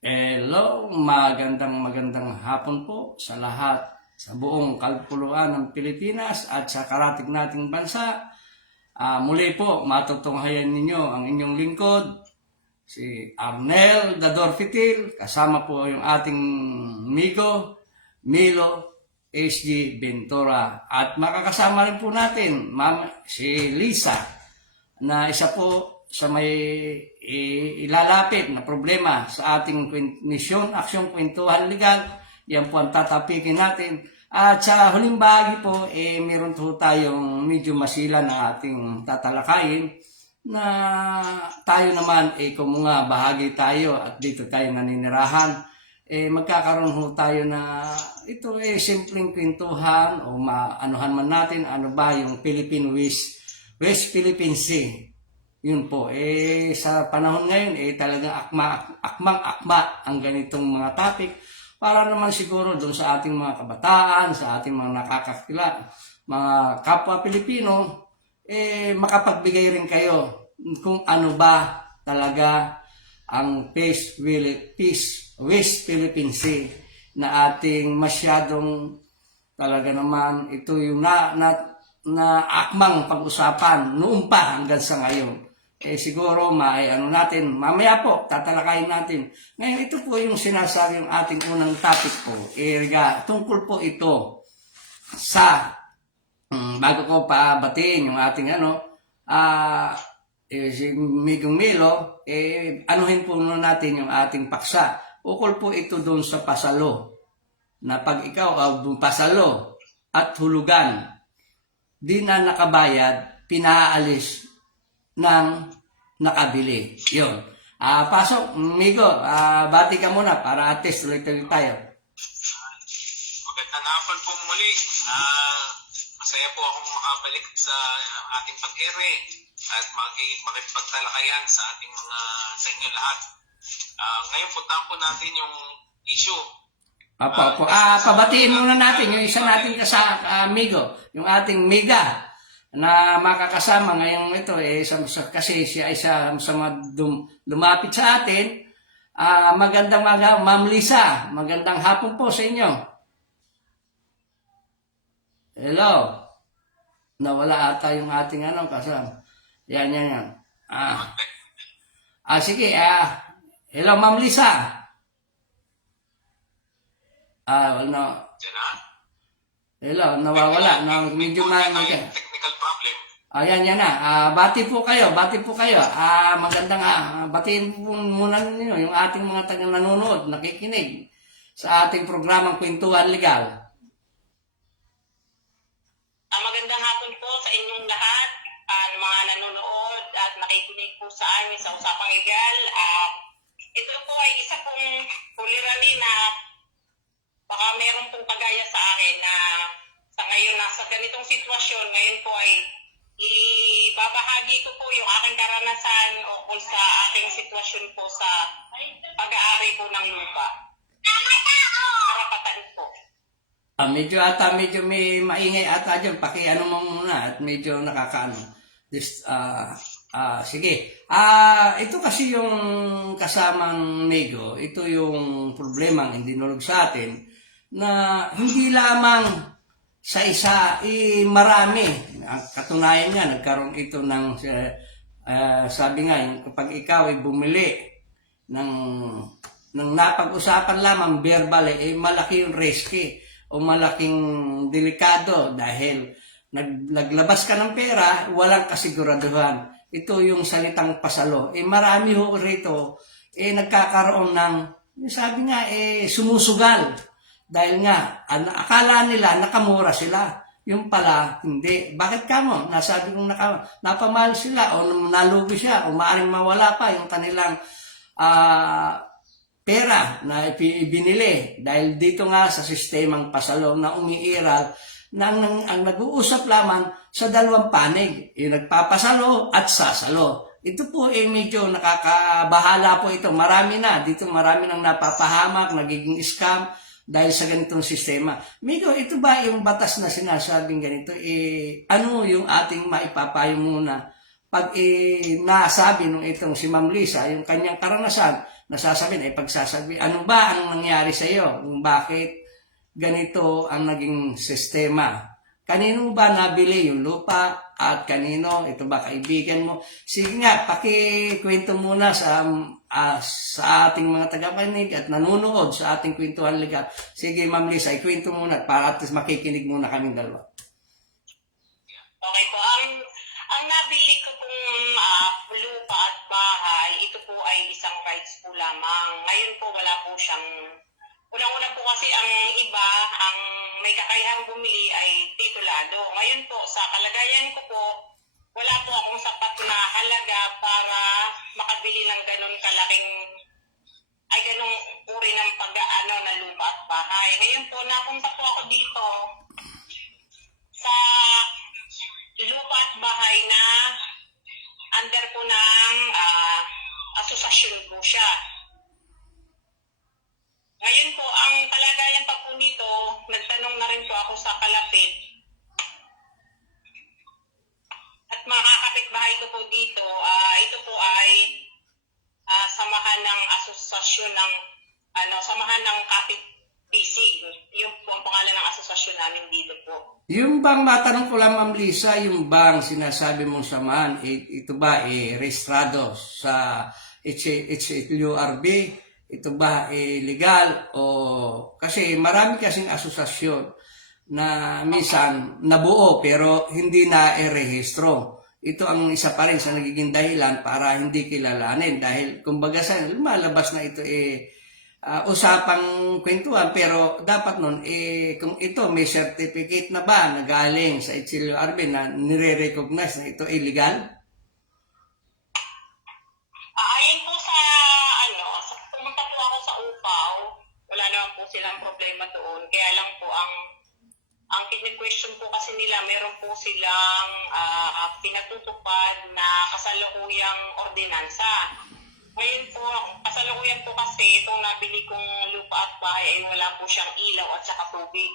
Hello, magandang hapon po sa lahat sa buong kalpuluan ng Pilipinas at sa karatig nating bansa. Muli po, matutunghayan ninyo ang inyong lingkod, si Arnel Dador Fitil, kasama po yung ating amigo, Milo SG Ventura. At makakasama rin po natin, si Lisa, na isa po sa may ilalapit na problema sa ating misyon, aksyon, kwentuhan legal. Yan po ang tatapikin natin. At sa huling bahagi po, meron po tayong medyo masila na ating tatalakayin na tayo naman, kung mga bahagi tayo at dito tayo naninirahan, magkakaroon ho tayo na ito simpleng kwentuhan o maanuhan man natin ano ba yung Philippine West Philippine Sea. Yun po, sa panahon ngayon, talagang akmang-akma ang ganitong mga topic para naman siguro doon sa ating mga kabataan, sa ating mga nakakakila, mga kapwa Pilipino, makapagbigay rin kayo kung ano ba talaga ang West Philippine Sea na ating masyadong talaga naman ito yung na akmang pag-usapan noon pa hanggang sa ngayon. Siguro natin, mamaya po, tatalakayin natin. Ngayon, ito po yung sinasabi yung ating unang topic po. Tungkol po ito sa, bago ko pabatiin yung ating si Migong Milo, anuhin po muna natin yung ating paksa. Ukol po ito doon sa pasalo, na pag ikaw, pasalo at hulugan, di na nakabayad, pinaalis ng nakabili. Yun. Pasok, Migo. Bati ka muna para at least tuloy-tuloy tayo. Magandang hapon po muli. Masaya po akong makabalik sa ating pag-ere at makipagtalakayan sa ating sa inyo lahat. Ngayon puntahan po natin yung issue. Pabatiin muna natin yung isa natin amigo, yung ating Miga na makakasama ngayong ito kasi siya ay sa lumapit sa atin. Magandang Ma'am Lisa, magandang hapon po sa inyo. Hello. Nawala ata yung ating kasama. Yan. Sige, hello Ma'am Lisa. Wala. Hello, nawawala. Medyo Technical problem. Yan na. Bati po kayo. Magandang batiin po muna ninyo yung ating mga taga-nanonood, nakikinig sa ating programang Kwentuhan Legal. Magandang hapon po sa inyong lahat, mga nanonood at nakikinig po sa amin sa Usapang Legal. Ito po ay isa pong suliranin na baka meron pong kagaya sa akin na sa ngayon nasa ganitong sitwasyon. Ngayon po ay ibabahagi ko po yung aking karanasan o kung sa aking sitwasyon po sa pag-aari po ng lupa. Karapatan po. Medyo may maingay ata dyan. Pakiano mo muna at medyo nakakaano. Sige. Ito kasi yung kasamang Nego, ito yung problemang hindi nulog sa atin na hindi lamang sa isa, marami. Katunayan nga, nagkaroon ito ng, sabi nga, kapag ikaw ay bumili ng napag-usapan lamang verbal, malaki yung risky o malaking delikado dahil naglabas ka ng pera, walang kasiguraduhan. Ito yung salitang pasalo. Marami ho rito, nagkakaroon ng, sabi nga, sumusugal. Dahil nga, akala nila nakamura sila. Yung pala, hindi. Bakit ka mo? Nasabi kong napamahal sila o nalugi siya o maaaring mawala pa yung kanilang pera na ibinili. Dahil dito nga sa sistemang pasalo na umiiral na ang nag-uusap lamang sa dalawang panig. Yung nagpapasalo at sasalo. Ito po medyo nakakabahala po ito. Marami nang napapahamak, nagiging scam dahil sa ganitong sistema. Migo, ito ba yung batas na sinasabing ganito? Ano yung ating maipapayo muna pag nasabi nung itong si Ma'am Lisa, yung kanyang karanasan, nasasabi na ipagsasabi, ano ba ang nangyari sa iyo? Bakit ganito ang naging sistema? Kanino ba nabili yung lupa at kanino? Ito ba kaibigan mo? Sige nga, pakikwento muna sa ating mga tagapanig at nanonood sa ating kwentuhan legal. Sige, Ma'am Lisa, ikwento muna para at least makikinig muna kaming dalawa. Okay po. Ang nabili ko pong lupa at bahay, ito po ay isang rights po lamang. Ngayon po wala po siyang, unang-una po kasi ang iba, ang may kakayahang bumili ay titulado. Ngayon po, sa kalagayan ko po, wala po akong sapat na halaga para makabili ng ganun kalaking, ay ganung uri ng pag-aano na lupa at bahay. Ngayon po, napunta po ako dito sa lupa at bahay na under po ng asosasyon po siya. Ngayon po, ang kalagayan pa po nito, nagtanong na rin po ako sa kalapit. At mga kapitbahay ko po dito, ito po ay samahan ng asosasyon ng, samahan ng kapit-bisig. Yung po ang pangalan ng asosasyon namin dito po. Yung bang matanong ko lang, Ma'am Lisa, yung bang sinasabi mong samahan, ito ba rehistrado sa HLURB? Ito ba legal? O kasi marami kasing asosasyon na minsan nabuo pero hindi na rehistro. Ito ang isa pa rin sa nagiging dahilan para hindi kilalanin dahil kumbaga sa lumalabas na ito usapang kwentuhan pero dapat nun kung ito may certificate na ba na galing sa HLRB na nire-recognize na ito illegal? Ayon po sa pumunta po ako sa UPAW, wala naman po silang problema doon. Kaya lang po ang kini-question po kasi nila, meron po silang pinatutupad na kasalukuyang ordinansa. Ngayon po, kasalukuyan po kasi itong nabili kong lupa at bahay ay wala po siyang ilaw at saka tubig.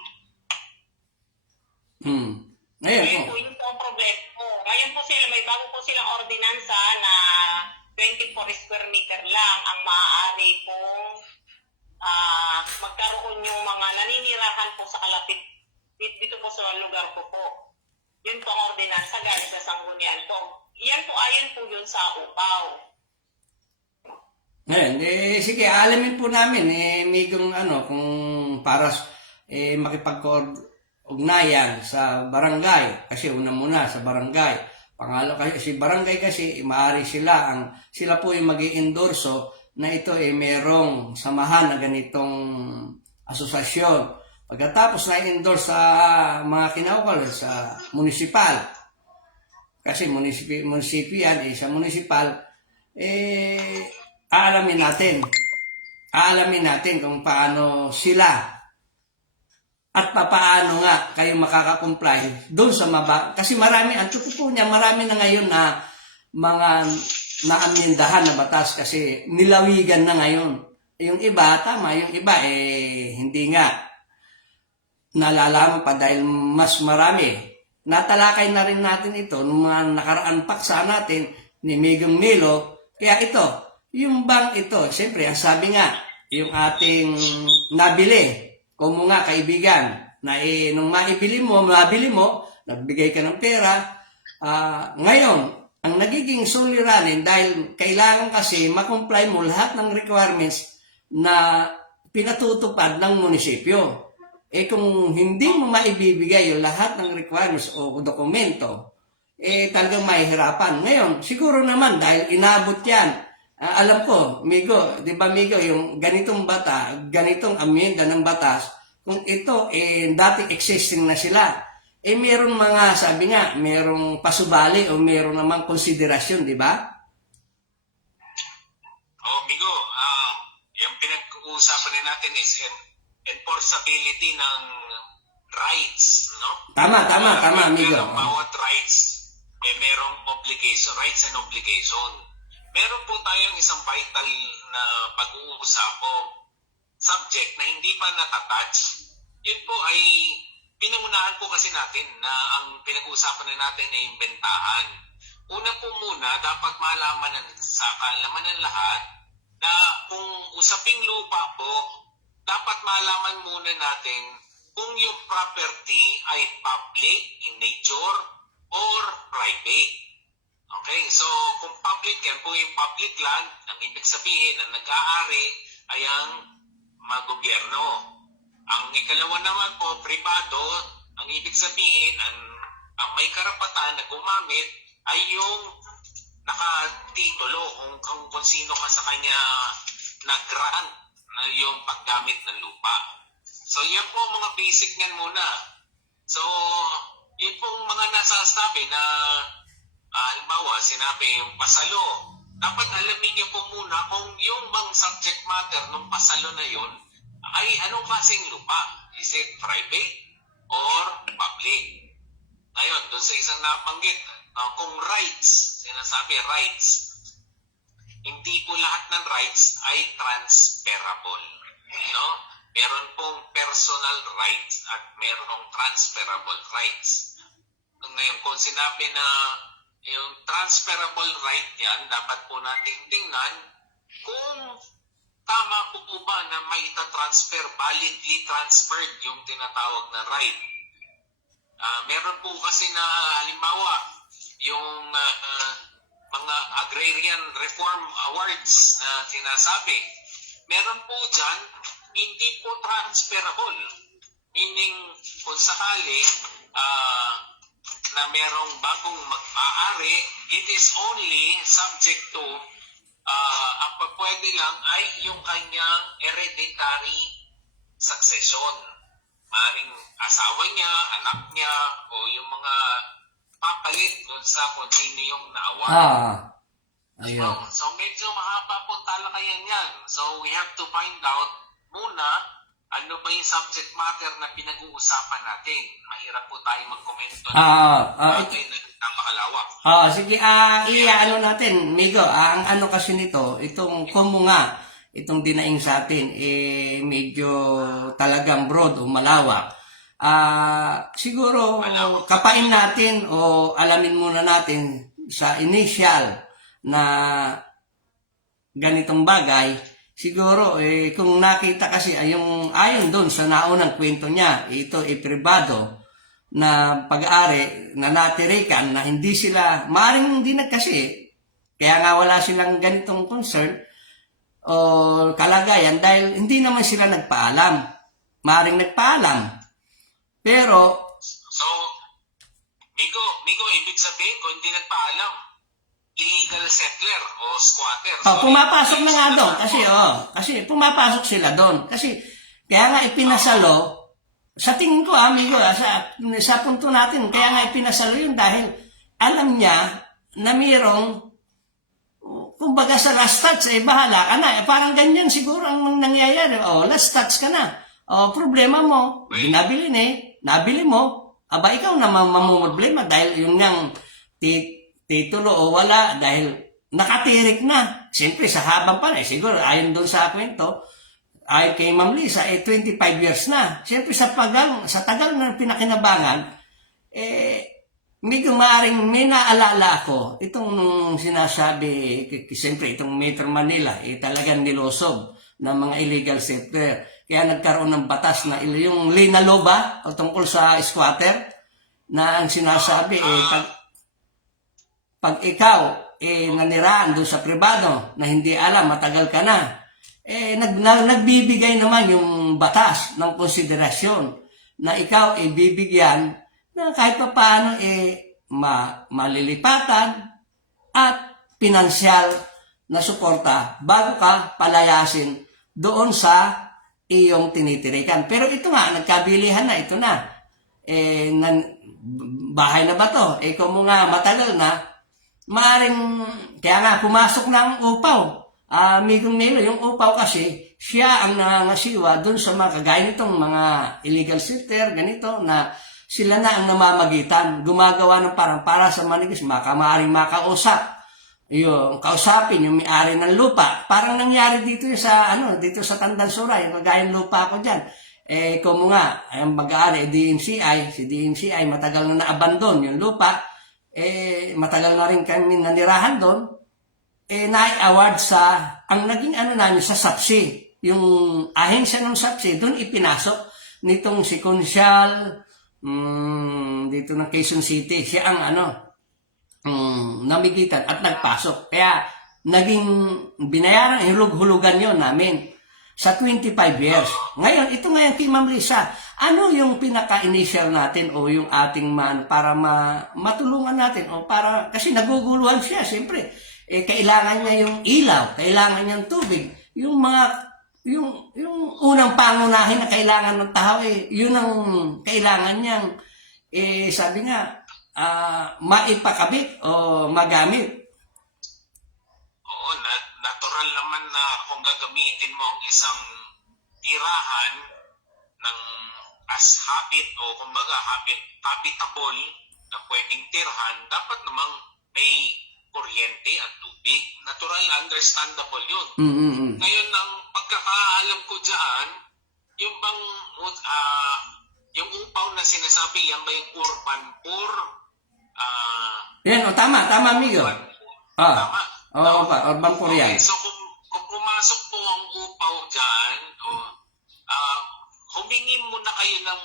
Ngayon po, yun po ang problema po. Ngayon po sila, may bago po silang ordinansa na 24 square meter lang ang maaari pong magkaroon yung mga naninirahan po sa kalapit dito po sa lugar ko po. Yun po ang ordinansa galing sa sanggunian po. Yan po ayon po yun sa UPAW. Ngayon, sige, alamin po namin, may kung kung para makipag-ugnayan sa barangay, kasi una muna sa barangay. Pangalo kasi si barangay kasi maaari sila po yung mag-i-endorso na ito merong samahan na ganitong asosasyon. Pagkatapos na-endorse sa mga kinaukol sa municipal, kasi munisipyo yan, sa municipal, aalamin natin kung paano sila at paano nga kayo makaka-comply doon sa kasi marami, ang totoo niya, marami na ngayon na mga naamyendahan na batas kasi nilawigan na ngayon. Yung iba, tama, yung iba hindi nga nalalaman pa dahil mas marami. Natalakay na rin natin ito nung mga nakaraan paksa natin ni Megong Nilo. Kaya ito, yung bang ito, siyempre, ang sabi nga, yung ating nabili, kung mo nga kaibigan, na nung mabili mo, nagbigay ka ng pera, ngayon, ang nagiging suliranin dahil kailangan kasi makomply mo lahat ng requirements na pinatutupad ng munisipyo. Kung hindi mo maibibigay yung lahat ng requirements o dokumento, talagang mahihirapan. Ngayon, siguro naman dahil inabot yan, alam ko, Migo, di ba Migo, yung ganitong ganitong amyenda ng batas, kung ito, dati existing na sila, meron mga, sabi nga, merong pasubali o meron namang konsiderasyon, di ba? Migo, yung pinag-uusapan natin is enforceability ng rights, no? Tama, Migo. Bawat rights, merong rights and obligation. Meron po tayong isang vital na pag-uusap o subject na hindi pa natatouch. Yun po ay pinangunahan po kasi natin na ang pinag-uusapan na natin ay yung bentahan. una po muna, dapat malaman sa kaalaman ng lahat na kung usaping lupa po, dapat malaman muna natin kung yung property ay public in nature or private. Okay, so kung public yan po yung public land, ang ibig sabihin na nag-aari ay ang mga gobyerno. Ang ikalawa naman po, privado, ang ibig sabihin, ang may karapatan na gumamit ay yung nakatitulo kung sino ka sa kanya nag-grant na yung paggamit ng lupa. So yan po mga basic niyan muna. So yun pong mga nasasabi na halimbawa sinabi yung pasalo. Dapat alamin niyo po muna kung yung bang subject matter ng pasalo na yun ay anong klaseng lupa. Is it private or public? Ngayon, doon sa isang nabanggit, kung rights, sinasabi rights, hindi po lahat ng rights ay transferable. No? Meron pong personal rights at merong transferable rights. Ngayon, kung sinabi na yung transferable right yan, dapat po nating tingnan kung tama po ba na may transfer, validly transferred yung tinatawag na right. Meron po kasi na halimbawa yung mga agrarian reform awards na sinasabi, meron po dyan hindi po transferable. Meaning kung sakali na merong bagong mag-aari, it is only subject to ang pwede lang ay yung kanyang hereditary succession. Maring asawa niya, anak niya, o yung mga papalit dun sa kung sino yung naawa. Ayun. So medyo mahaba po talakayan yan. So we have to find out muna ano ba yung subject matter na pinag-uusapan natin. Mahirap po tayo mag-komento na makalawak. Sige, ano natin, Migo, ang ano kasi nito, itong kumunga, itong dinaing sa atin, medyo talagang broad o malawak. Siguro, kapain natin o alamin muna natin sa initial na ganitong bagay, siguro, kung nakita kasi, ayon doon sa naunang kwento niya, ito pribado na pag-aari na natirikan na hindi sila, maaaring hindi nagkasi, kaya nga wala silang ganitong concern o kalagayan dahil hindi naman sila nagpaalam. Maaaring nagpaalam. Pero, so, Migo, ibig sabihin ko hindi nagpaalam, illegal settler o squatter. Pumapasok na nga doon kasi pumapasok sila doon. Kasi kaya nga ipinasalo, sa tingin ko amigo, sa punto natin, kaya nga ipinasalo yun dahil alam niya na mayroong, kumbaga sa last touch, bahala ka na. Parang ganyan siguro ang nangyayari. Last touch ka na. Problema mo, binabili nabili mo, ikaw na mamumroblema dahil yung ngang titulo o wala dahil nakatirik na. Siyempre, sa habang pa siguro, ayon doon sa kwento, ay kay Ma'am Lisa, 25 years na. Siyempre, sa tagal na pinakinabangan, medyo maaaring may naalala ako, itong sinasabi, siyempre, itong Metro Manila, talagang nilosob ng mga illegal settler. Kaya nagkaroon ng batas na yung Lina Loba, tungkol sa squatter, na ang sinasabi, pag ikaw naniraan doon sa pribado na hindi alam, matagal ka na, nagbibigay naman yung batas ng konsiderasyon na ikaw bibigyan na kahit pa paano malilipatan at pinansyal na suporta bago ka palayasin doon sa iyong tinitirikan. Pero ito nga, nagkabilihan na, ito na. Bahay na ba to? Kung mga matagal na, maaring, kaya nga, pumasok na ang upaw. Amigong Nilo, yung upaw kasi, siya ang nangangasiwa dun sa mga kagaya nitong mga illegal sitter, ganito, na sila na ang namamagitan. Gumagawa ng parang para sa manigis, maaring makausap. Yung kausapin, yung may-ari ng lupa. Parang nangyari dito sa, dito sa Tandansuray, kagaya ng lupa ko dyan. Kung nga, ang mag-aari, si DMCI matagal na na-abandon yung lupa, matagal na rin kami nanirahan doon, na-award sa, ang naging ano namin sa SAPSI, yung ahensya ng SAPSI, doon ipinasok nitong si Consial, dito ng Quezon City, siya ang namigitan at nagpasok. Kaya naging binayaran, hulug-hulugan yon namin sa 25 years. Ngayon, ito ngayon kay Ma'am Risa, ano yung pinaka-initial natin o yung ating para matulungan natin o para, kasi naguguluhan siya, siyempre. Kailangan niya yung ilaw, kailangan niya yung tubig, yung unang pangunahin na kailangan ng tao, yun ang kailangan niyang, sabi nga, maipakabit o magamit. Oo, natural naman na kung gagamitin mo ang isang tirahan ng as habit o kumbaga habitable na pwedeng tirhan, dapat namang may kuryente at tubig. Natural, understandable yun. Ngayon, ang pagkakaalam ko dyan, yung bang yung upaw na sinasabi, yan ba yung urban poor? Yan, tama, amigo. Tama. Oo pa, urban poor yan. Okay, so kung pumasok po ang upaw dyan, humingi muna kayo ng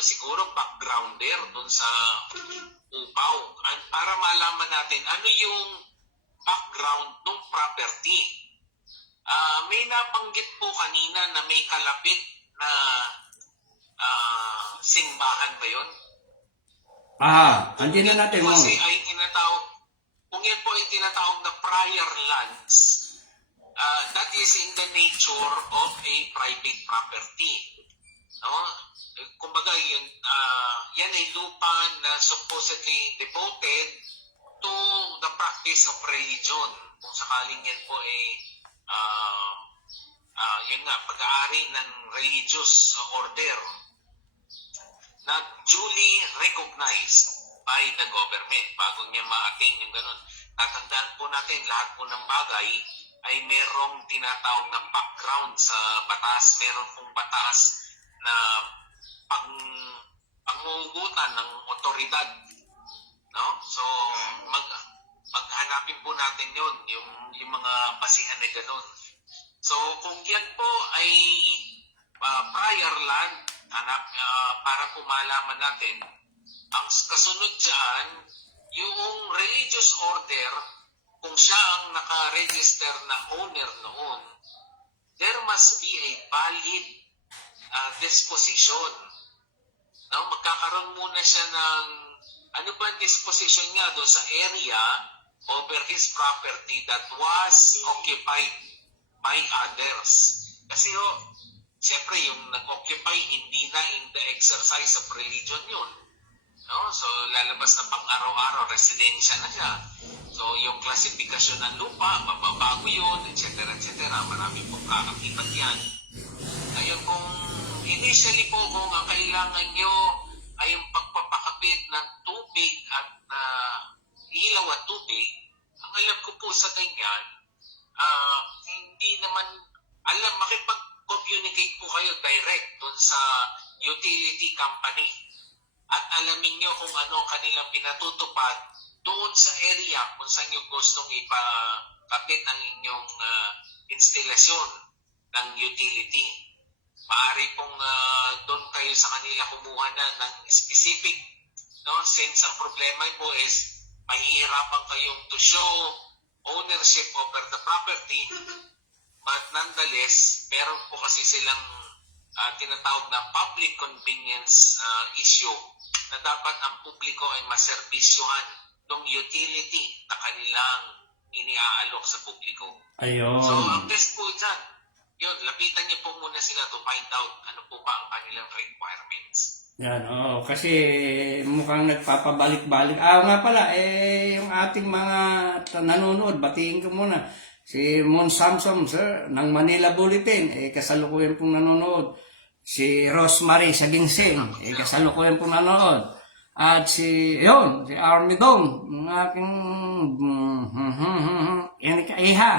siguro backgrounder dun sa upaw para malaman natin ano yung background ng property. May nabanggit po kanina na may kalapit na simbahan ba yun? Andyan na natin mo. Kasi ay tinatawag, kung yan po ay tinatawag na prior lands, that is in the nature of a private property. No? Kumbaga, yan ay lupa na supposedly devoted to the practice of religion. Kung sakaling yan po ay yun nga, pag-aari ng religious order na duly recognized by the government bago niya ma-attain yung ganun. Tatandaan po natin, lahat po ng bagay ay merong tinatawag na background sa batas. Meron pong batas na panghuhugutan ng otoridad. No? So, maghanapin po natin yun, yung mga basihan na ganun. So, kung yan po ay prior land, para po malaman natin, ang kasunod dyan, yung religious order, kung siya ang naka-register na owner noon, there must be a valid disposition. No? Magkakaroon muna siya ng, ano ba ang disposition niya doon sa area over his property that was occupied by others. Kasi siyempre yung nag-occupy, hindi na in the exercise of religion yun. No? So, lalabas na pang-araw-araw, residensya na siya. So, yung klasifikasyon ng lupa, mababago yun, etc. Marami pong kakakibat yan. Ngayon, kung initially po, kung ang kailangan nyo ay yung pagpapakabit ng tubig at ilaw at tubig, ang alam ko po sa ganyan, hindi naman, makipag-communicate po kayo direct dun sa utility company. At alamin nyo kung ano ang kanilang pinatutupad doon sa area kung saan nyo gustong ipakabit ang inyong instalasyon ng utility. Maaari pong doon kayo sa kanila kumuha na ng specific, no? Since ang problema po is mahihirapan kayong to show ownership over the property, but nonetheless, meron po kasi silang tinatawag na public convenience issue na dapat ang publiko ay maservisyohan ng utility na kanilang iniaalok sa publiko. Ayun. So, ang best po dyan, yun, lapitan niyo po muna sila to find out ano po ba ang kanilang requirements. Yan, kasi mukhang nagpapabalik-balik. Nga pala, yung ating mga nanonood, batiin ko muna. Si Mon Samsom, sir, ng Manila Bulletin, kasalukuyan pong nanonood. Si Rosemary Sagingsing, kasalukuyan pong nanonood. At si Armidong, ng aking Iha.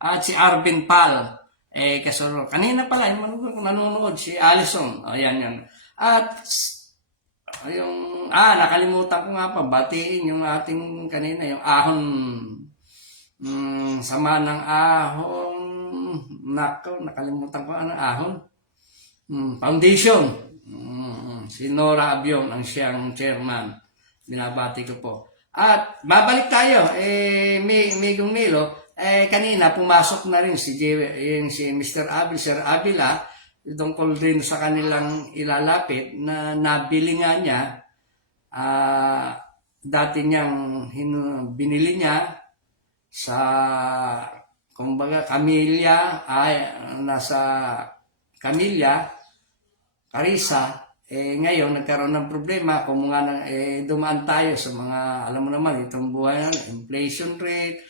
At si Arvin Pal, kasunod. Kanina pala, yung nanonood, si Allison. Ayan. At nakalimutan ko nga pa, batiin yung ating kanina, yung ahon, sama ng ahon, nakalimutan ko ano, ahon, foundation. Si Nora Abion ang siyang chairman. Binabati ko po. At babalik tayo, Migong Nilo, kanina pumasok na rin si Mr. Abil, Sir Abila, tungkol din sa kanilang ilalapit na nabili nga niya, dati niyang binili niya sa, kumbaga, nasa Camilla, Carissa. Ngayon, nagkaroon ng problema kung nga dumaan tayo sa mga, alam mo naman, itong buhay na, inflation rate,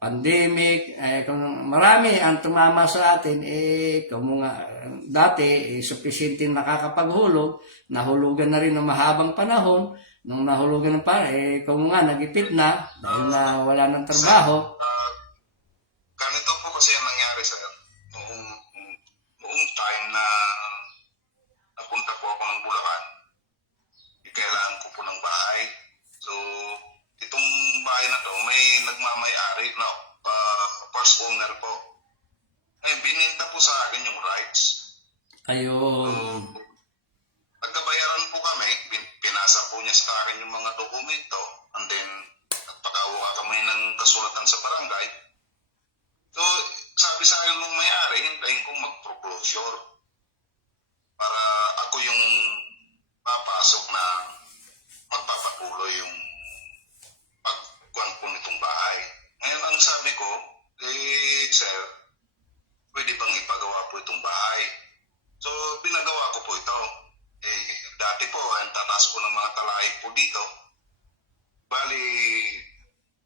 pandemic, kung marami ang tumama sa atin, kung nga dati, sufficient nakakapaghulog, nahulugan na rin ng mahabang panahon, nung nahulugan ng kung nga nagipit na, dahil na wala ng trabaho. Ganito po kasi ang nangyari sa noong time na napunta po ako ng Bulacan, kailangan ko po ng bahay. So, itong bahay na to, may nagmamayari na first owner po. Bininta po sa akin yung rights. Ayun. Nagkabayaran po kami, pinasa po niya sa akin yung mga dokumento, and then nagpakawa kami ng kasulatan sa barangay. So, sabi sa akin nung may-ari, hintayin ko mag-foreclosure para ako yung papasok na magpapakuloy yung pagkuhan po nitong bahay. Ngayon, ang sabi ko, sir, pwede bang ipagawa po itong bahay? So, pinagawa ko po ito. Dati po, ang tatas po ng mga talay po dito. Bali,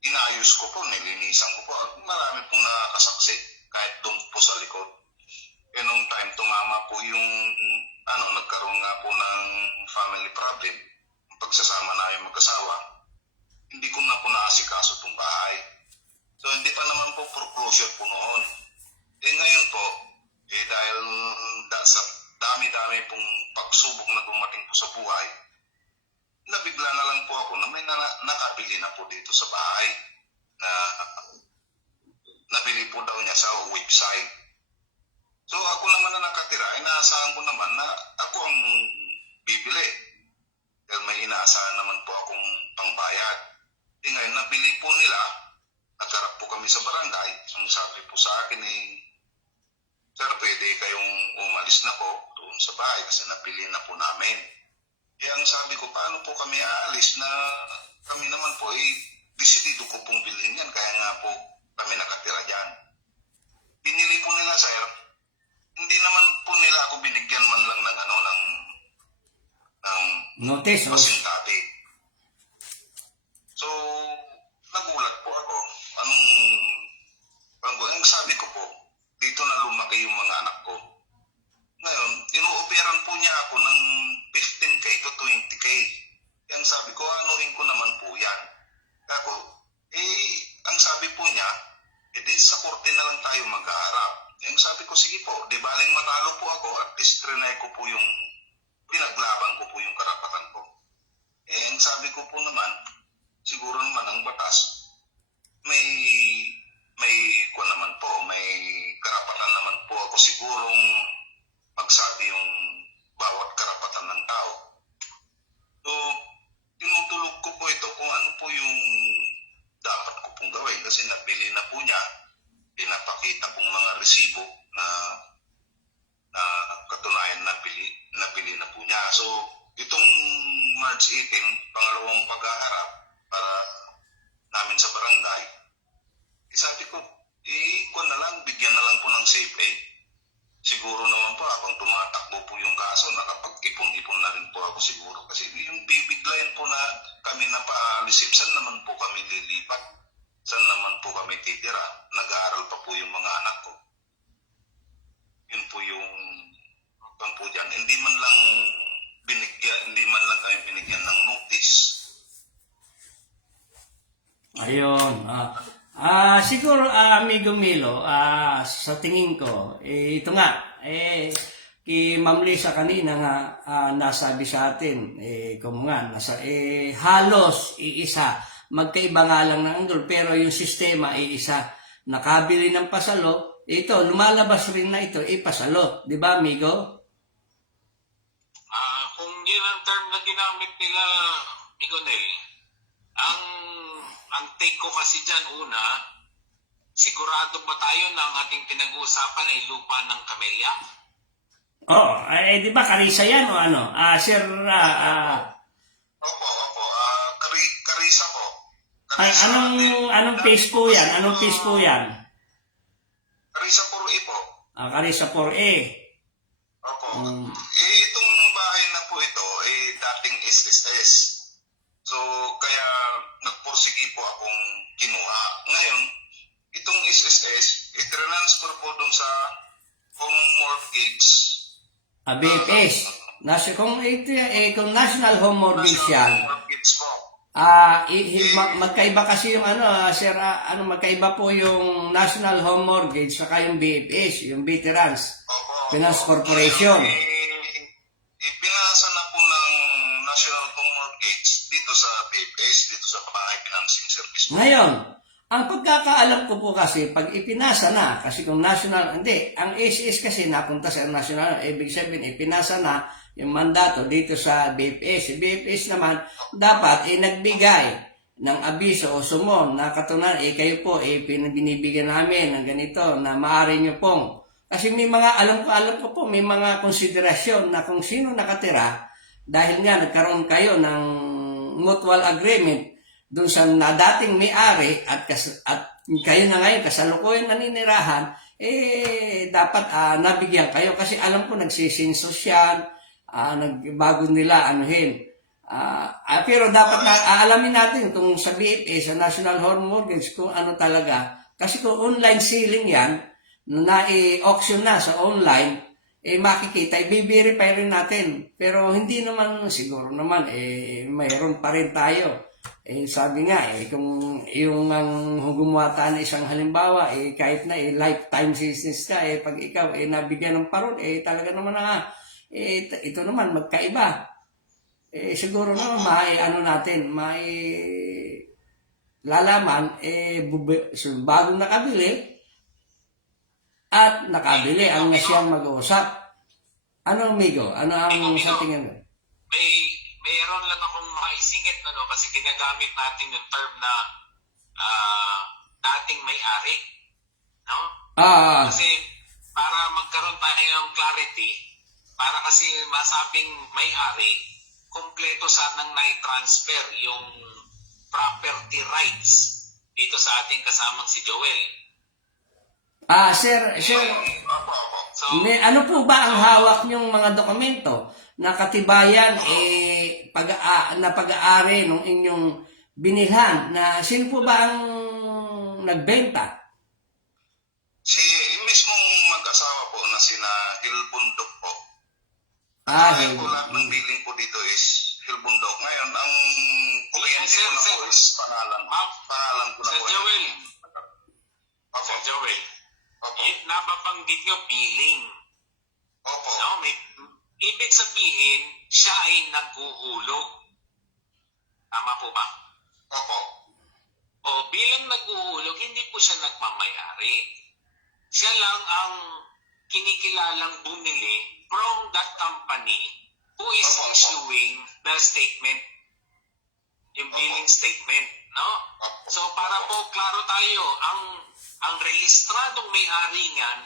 inayos ko po, nilinisan ko po. Marami pong nakakasaksi, kahit doon po sa likod. Nung time, tumama po yung, nagkaroon nga po ng family problem. Pagsasama namin mag-asawa, hindi ko na po naasikaso itong bahay. So, hindi pa naman po foreclosure po noon. Ngayon po, dahil sa dami-dami pong pagsubok na dumating po sa buhay, nabigla na lang po ako na may nakabili na po dito sa bahay na nabili po daw niya sa website. So ako naman na nakatira, inaasahan ko naman na ako ang bibili. Dahil may inaasahan naman po akong pangbayad. Ngayon, nabili po nila, nagharap po kami sa barangay. Ang sabi po sa akin sir, pwede kayong umalis na po doon sa bahay kasi nabili na po namin. Ang sabi ko, paano po kami aalis na kami naman po, desidido ko pong bilhin yan, kaya nga po kami nakatira dyan. Pinili po nila, sir, hindi naman po nila ako binigyan man lang ng notice. Pasintabi. So, nagulat po ako. Ang sabi ko po, dito na lumaki yung mga anak ko. Ngayon, ino-operan po niya ako ng 15K to 20K. Yan sabi ko, anuhin ko naman po yan. Ako, ang sabi po niya, sa korte na lang tayo mag-aarap. Yung sabi ko, sige po, di baling matalo po ako, at least trinay ko po yung, pinaglaban ko po yung karapatan ko. Ang sabi ko po naman, siguro naman ang batas, may kuha naman po, may karapatan naman po ako sigurong magsabi yung bawat karapatan ng tao. So, tinutulog ko po ito kung ano po yung dapat ko pong gawin kasi nabili na po niya, pinapakita pong mga resibo na katunayan nabili na po niya. So, itong March 18, pangalawang paghaharap para namin sa barangay, sabi ko, kung na lang, bigyan na lang po ng safe Siguro naman po, akong tumatakbo po yung kaso, nakapag-ipon-ipon na rin po ako siguro. Kasi yung bibiglayan po na kami na paalisip, saan naman po kami lilipat? Saan naman po kami titira? Nag-aaral pa po yung mga anak ko. Yun po yung po dyan. Hindi man lang kami binigyan ng notice. Ayun. Siguro, amigo Milo, sa tingin ko, ito nga, kay Ma'am Lisa kanina nga nasabi sa atin, kung nga, halos iisa. Magkaiba nga lang ng anggol, pero yung sistema iisa. Nakabili ng pasalo, ito, lumalabas rin na ito, pasalo. Di ba, amigo? Kung yun ang term na ginamit nila, Miguel, ang take ko kasi dyan una, sigurado ba tayo na ang ating pinag-uusapan ay lupa ng kamelya? Oh, di ba Karisa yan o ano? Sir, Opo. Karisa po. ay, anong phase po yan? Anong phase po yan? Karisa Puri po. Karisa 4A. Opo. Itong bahay na po ito, dating SSS. So, kaya nagpursigi po akong kinuha. Ngayon, itong SSS, i-transfer po dun sa home mortgage. BFS. Kung National Home Mortgage yan, National mortgage po. magkaiba kasi yung sir, magkaiba po yung National Home Mortgage saka yung BFS, yung Veterans Opo. Finance Corporation. Ipinasa na po ng National Home Mortgage dito sa BFS, dito sa Bahay Financing Service. Ngayon, ang pagkakaalam ko po kasi, pag ipinasa na, kasi kung national, hindi, ang SS kasi napunta sa national, ibig sabihin, ipinasa na yung mandato dito sa BFS. BFS naman, dapat, nagbigay ng abiso o sumon na katunan, kayo po, binibigyan namin ng ganito, na maaari nyo pong. Kasi may mga, alam ko po, may mga konsiderasyon na kung sino nakatira, dahil nga nagkaroon kayo ng mutual agreement, doon sa dating may-ari at kayo na ngayon kasalukuyan naninirahan, dapat nabigyan kayo. Kasi alam ko nagsisinsos yan, bago nila anuhin. Pero dapat alamin natin kung sa BFS, sa National Home Mortgage, kung ano talaga. Kasi kung online selling yan, na i-auction na sa online, makikita, i-verify rin natin. Pero hindi naman, siguro naman, mayroon pa rin tayo. Sabi nga, kung yung ang gumata na isang halimbawa, kahit na lifetime business ka, pag ikaw nabigyan ng paron, talaga naman ito naman magkaiba. Siguro naman lalaman, bago nakabili, at nakabili ang siyang mag-uusap. Ano, amigo? Ano ang sa tingin mo? Mayroon lang akong maisingit, kasi ginagamit natin yung term na dating may-ari. No? Kasi para magkaroon tayo ng clarity, para kasi masabing may-ari, kompleto sanang na-transfer yung property rights dito sa ating kasamang si Joel. Sir, So, ano po ba ang hawak niyong mga dokumento na katibayan na pag-aari ng inyong binilhan? Na sino po ba ang nagbenta? Si mismong mag-asawa po na sina Hilbundok po. Hilbundok. Po lahat ng billing po dito is Hilbundok. Ngayon, ang kuryente ko na po is pangalan ko na Sir po. Joel, Opo. Sir Joel, Opo. nababanggit nyo billing. Opo. No? Ibig sabihin, siya ay nag-uuhulog. Tama po ba? Opo. O bilang nag-uuhulog, hindi po siya nagmamayari. Siya lang ang kinikilalang bumili from that company who is issuing the statement, yung billing statement. No? So para po klaro tayo, ang rehistradong may-ari niyan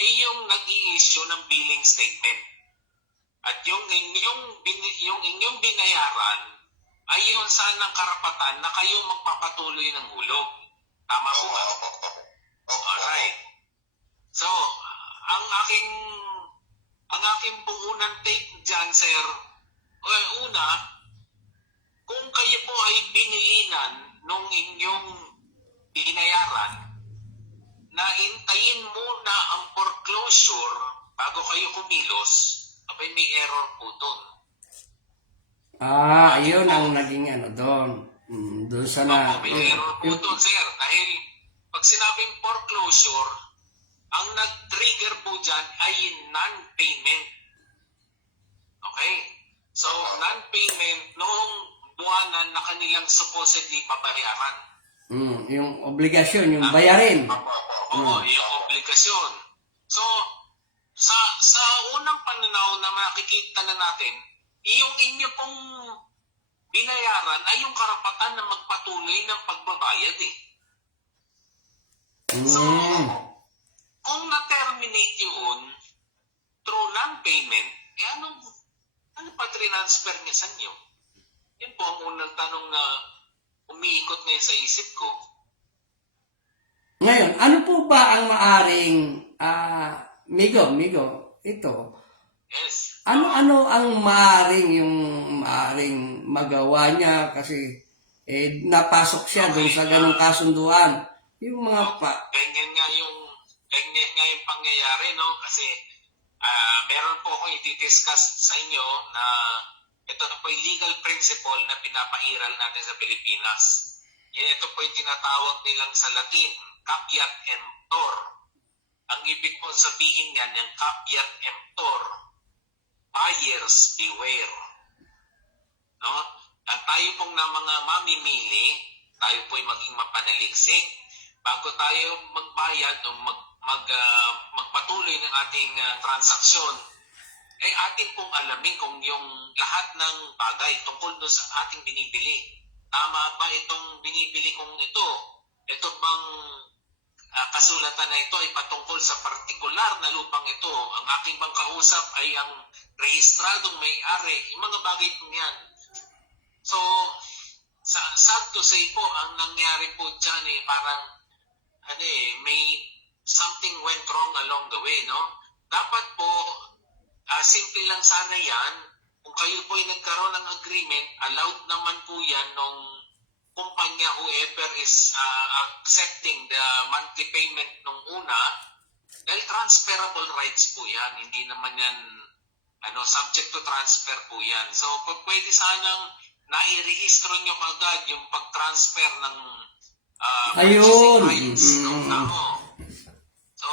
ay yung nag-i-issue ng billing statement. At yung inyong binayaran ay yun sanang karapatan na kayo magpapatuloy ng hulog. Tama po ba? Alright. So, ang aking buunang take dyan, sir, una, kung kayo po ay binilinan nung inyong binayaran, na hintayin muna ang foreclosure bago kayo kumilos, abay may error po doon. Ayun ang naging doon. Doon sa na... May error po doon, sir. Dahil pag sinabing foreclosure, ang nag-trigger po dyan ay non-payment Okay? So, non-payment noong buwanan na kanilang supposedly pabayaran. Yung obligasyon, yung bayarin. Oo, yung obligasyon. So, sa unang pananaw na makikita na natin, yung inyo pong binayaran ay yung karapatan na magpatuloy ng pagbabayad eh. So, kung na-terminate yun through non-payment, ano pa transfer niya sa inyo? Yun po ang unang tanong na umiikot ngayon sa isip ko. Ngayon, ano po ba ang maaring, Migo, ito, Yes. ano ang maaring magawa niya kasi napasok siya doon sa ganong kasunduan. Yung mga Ganyan nga yung pangyayari, no? Kasi meron po akong i-discuss sa inyo na ito na po yung legal principle na pinapairal natin sa Pilipinas. Ito po yung tinatawag nilang sa Latin, caveat emptor. Ang ibig po sabihin yan, yung caveat emptor, buyers beware. No? At tayo pong na mga mamimili, tayo po yung maging mapanaliksik. Bago tayo magbayad o magpatuloy ng ating transaksyon, ay atin pong alamin kung yung lahat ng bagay tungkol doon sa ating binibili. Tama ba itong binibili kong ito? Ito bang kasulatan na ito ay patungkol sa partikular na lupang ito? Ang aking bang kausap ay ang rehistradong may-ari? Yung mga bagay po yan. So, sad to say po, ang nangyari po dyan parang may something went wrong along the way, no? Dapat po, simple lang sana yan. Kung kayo po ay nagkaroon ng agreement, allowed naman po yan nung kumpanya, whoever is accepting the monthly payment nung una, dahil transferable rights po yan. Hindi naman yan subject to transfer po yan. So, pwede sanang nairehistro nyo agad yung pag-transfer ng ayun. rights ng tao. So,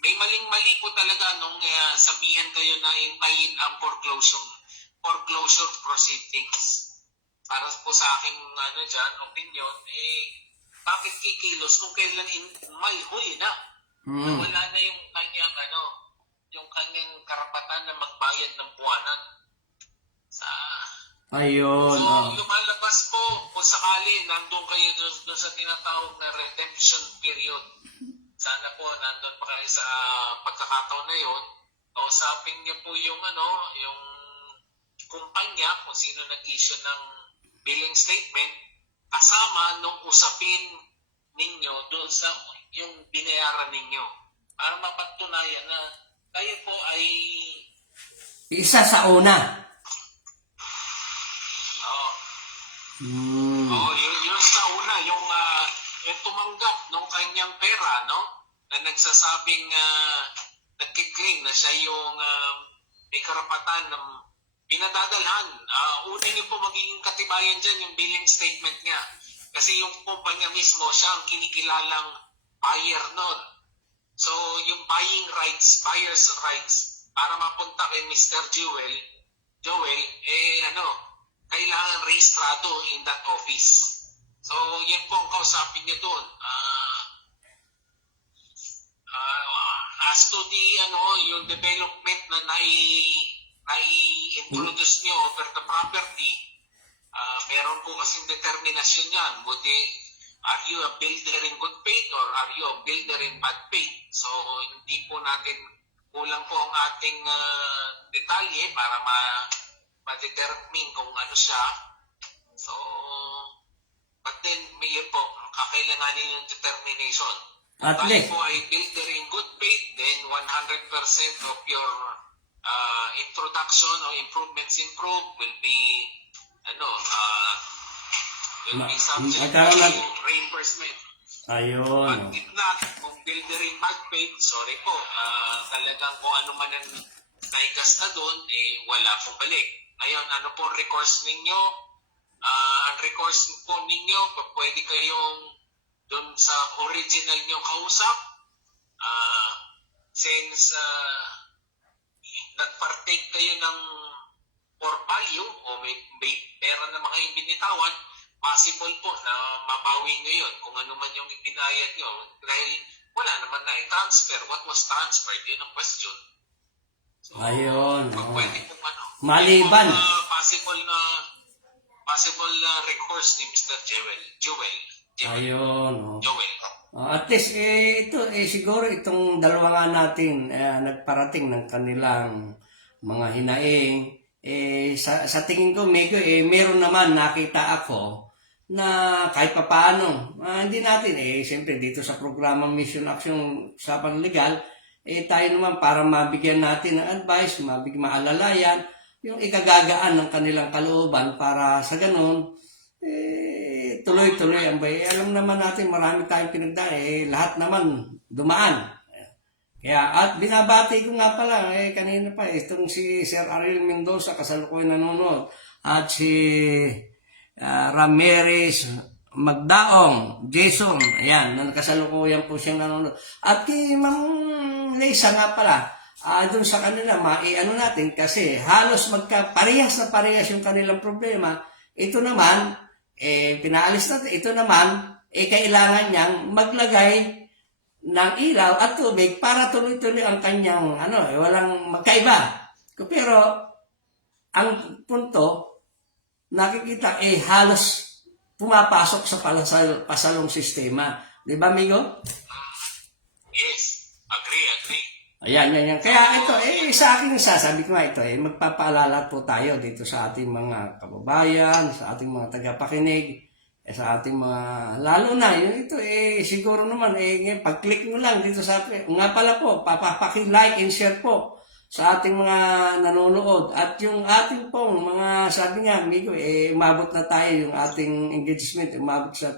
may maling-mali po talaga nung sabihan kayo na intayin ang foreclosure proceedings. Para po sa aking opinion, bakit kikilos kung kailan may huli na? Wala na yung kanyang yung kanyang karapatan na magbayad ng buwanan. Ayun. So, lumalabas po kung sakali nandun kayo doon sa tinatawag na redemption period. Sana po nandun pa kayo sa pagkakataon na yun. Kausapin niyo po yung yung kumpanya kung sino nag-issue ng billing statement kasama nung usapin ninyo doon sa yung binayaran ninyo para mapatunayan na kayo po ay Isa sa una. Yun sa una, yung tumanggap ng kanyang pera, no? Na nagsasabing, nagkiklaim na siya yung may karapatan ng pinadadalhan. Una niyo po magiging katibayan dyan yung billing statement niya. Kasi yung kumpanya mismo, siya ang kinikilalang buyer nun. So, yung buyer's rights, para mapunta kay Mr. Joel, kailangan rehistrado in that office. So, yan po ang kausapin niyo doon. As to the, yung development na nai-introduce niyo over the property, meron po kasing determinasyon yan. Buti, are you a builder in good faith or are you a builder in bad faith? So, hindi po natin, kulang po ang ating detalye para ma-determine kung ano siya. So, but then, may po, kakailanganin yung determination. At Tayo least, po ay builder in good faith, then 100% of your introduction or improvements improved will be subject to reimbursement. ayun. But if not, kung builder in bad faith, sorry po, talagang kung ano man ang naigas na doon, wala pong balik. Ngayon, ano po ang recourse ninyo? Ang recourse po ninyo, pwede kayong doon sa original nyo kausap, since nag-partake kayo ng for value o may pera na mga binitawan, possible po na mabawi nyo yun kung ano man yung ibinayad nyo. Dahil wala naman na i-transfer. What was transferred? Yun ang question. So, Ayun. pwede pong Maliban. Possible recourse ni Mr. Joel. Ayun. Joel. At least, ito, siguro itong dalawa nga natin nagparating ng kanilang mga hinaing. Sa tingin ko, Mego, meron naman nakita ako na kahit papaano, hindi natin, siyempre dito sa programang Mission Action sa Panlegal, tayo naman para mabigyan natin ng advice, maalalayan, yung ikagagaan ng kanilang kalooban para sa ganun, tuloy-tuloy ang bay. Alam naman natin, marami tayong pinagdaan, lahat naman dumaan. Kaya, at binabati ko nga pala, kanina pa, itong si Sir Ariel Mendoza, kasalukuyan nanonood, at si Ramirez Magdaong, Jason, ayan, kasalukuyan po siyang nanonood. At kay Mang Lisa nga pala, doon sa kanila, ano natin, kasi halos parehas na parehas yung kanilang problema. Ito naman, pinaalis natin, ito naman, kailangan niyang maglagay ng ilaw at tubig para tuloy-tuloy ang kanyang, walang magkaiba. Pero, ang punto, nakikita, halos pumapasok sa pasalong sistema. Di ba, amigo? Yes, agree. Ayan. Kaya ito, sa akin sasabi ko nga ito, magpapaalala po tayo dito sa ating mga kababayan, sa ating mga tagapakinig, sa ating mga, lalo na, yun ito, siguro naman, pag-click mo lang dito sa atin. Nga pala po, papapaki-like and share po sa ating mga nanonood. At yung ating pong mga, sabi nga, amigo, umabot na tayo yung ating engagement, umabot sa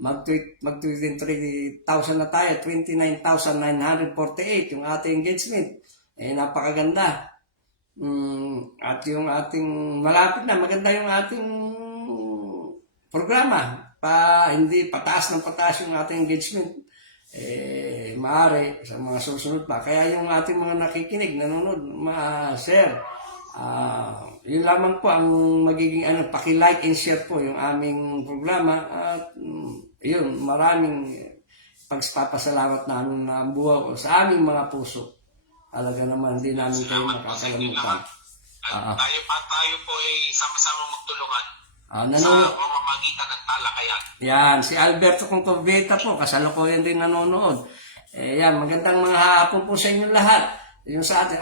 mag-23,000 na tayo, 29,948 yung ating engagement. Napakaganda. At yung ating, malapit na, maganda yung ating programa. Hindi pataas ng pataas yung ating engagement. Maaari sa mga susunod pa. Kaya yung ating mga nakikinig, nanonood, sir, yun lamang po ang magiging paki-like and share po yung aming programa. At yun, maraming pagpapasalamat namin na buo sa aming mga puso. Talaga naman, hindi namin kayo makakalimutan. Tayo po ay sama-sama magtulungan sa pamamagitan ng talakayan. Yan, si Alberto Concoveta po, kasalukuyan din nanonood. Yan, magandang mga hapon po sa inyong lahat. Yung sa ating,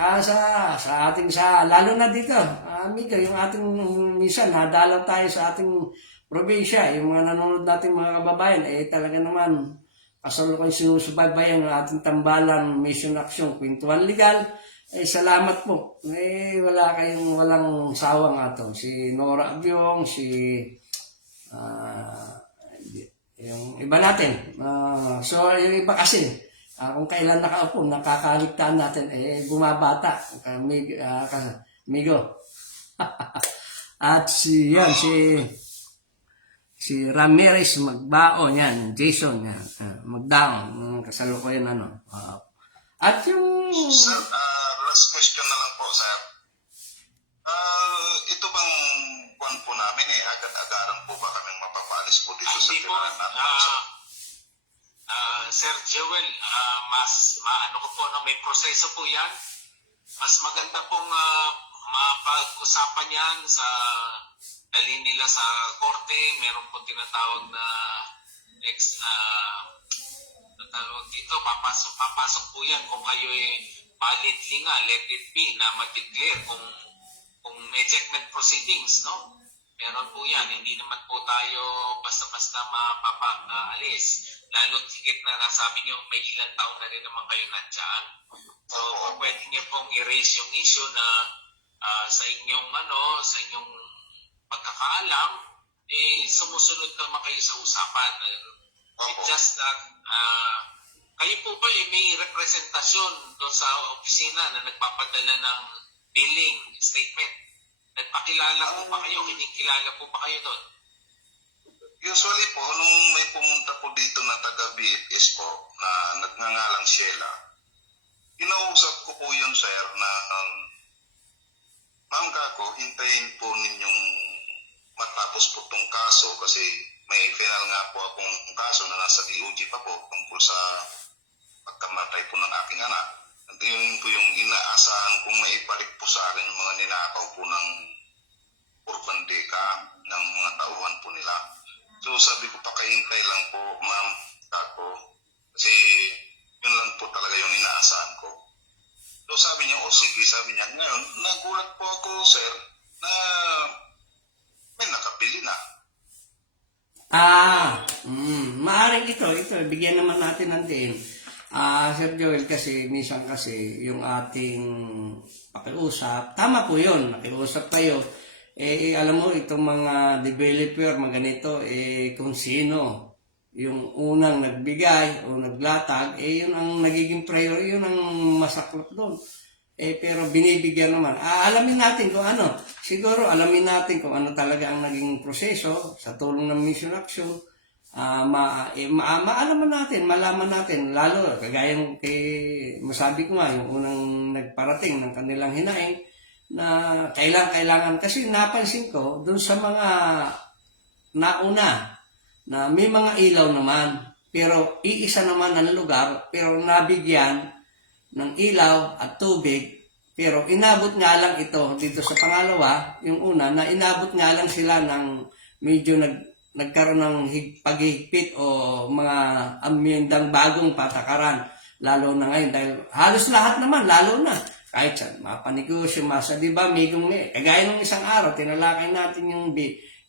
lalo na dito, amiga, yung ating minsan, nadalang tayo sa ating probinsya, yung mga nanonood natin mga kababayan, talaga naman, kasalukuyan sinusubaybayan ng ating tambalan, Mission Action, Kwentuhan Legal. Salamat po. Walang sawang ato. Si Nora Abiong, yung iba natin. So, yung iba kasi, kung kailan nakaupo, nakakaligtaan natin, bumabata. Amigo. At si Ramirez Magbaon, yan, Jason, yan, Magdaon, kasalukuyan at yung... Sir, last question na lang po, sir. Ito bang buwan po namin, agad-agaran po ba kaming mapapalis po dito sa tinahan natin po, sir? Sir Joel, maano ko po, may proseso po yan. Mas maganda pong mapag-usapan yan sa dalhin nila sa korte. Meron po tinatawag na tawag dito, papasok po yan kung kayo validly nga, let it be, na mag-declare kung ejectment proceedings, no? Meron po yan, hindi naman po tayo basta-basta mapapaalis. Lalo't higit na nasabi niyo, may ilang taon na rin naman kayo nandiyan. So, pwede niyo pong erase yung issue na sa inyong pagkakaalam, sumusunod naman kayo sa usapan. It's just that, kayo po ba may representasyon doon sa opisina na nagpapadala ng billing statement? Nagpakilala po ba kayo? Kinikilala po ba kayo doon? Usually po, nung may pumunta po dito na taga-BFS po, na nagngangalang Sheila, inausap ko po yun, sir, na Ma'am Kako, hintayin po ninyong matapos po itong kaso kasi may final nga po akong kaso na nasa DOJ pa po tungkol sa pagkamatay po ng aking anak. At yun po yung inaasahan kong maibalik po sa akin yung mga ninakaw po ng urban deka ng mga tauhan po nila. So sabi ko, pakahintay lang po, Ma'am Kako, kasi yun lang po talaga yung inaasahan ko. So sabi niya, sige, sabi niya, ngayon, nagulat po ako, sir, na may nakabili na. Maaring ito, bigyan naman natin ng din. Sir Joel, kasi minsan kasi yung ating pakiusap, tama po yun, nakiusap kayo. Alam mo, itong mga developer, mga ganito, kung sino yung unang nagbigay o naglatag, yun ang nagiging priority, yun ang masaklap doon. Pero binibigyan naman. Alamin natin kung ano. Siguro alamin natin kung ano talaga ang naging proseso sa tulong ng Mission Action. Maalaman natin, malaman natin, lalo kagaya ng masabi ko nga, yung unang nagparating ng kanilang hinaing na kailangan kasi napansin ko dun sa mga nauna na may mga ilaw naman, pero iisa naman ang lugar, pero nabigyan ng ilaw at tubig, pero inabot nga lang ito dito sa pangalawa, yung una, na inabot nga lang sila ng medyo nagkaroon ng paghihigpit o mga amyendang bagong patakaran, lalo na ngayon, dahil halos lahat naman, lalo na, kahit sa mapanegosyo, di ba, kagaya ng isang araw, tinalakay natin yung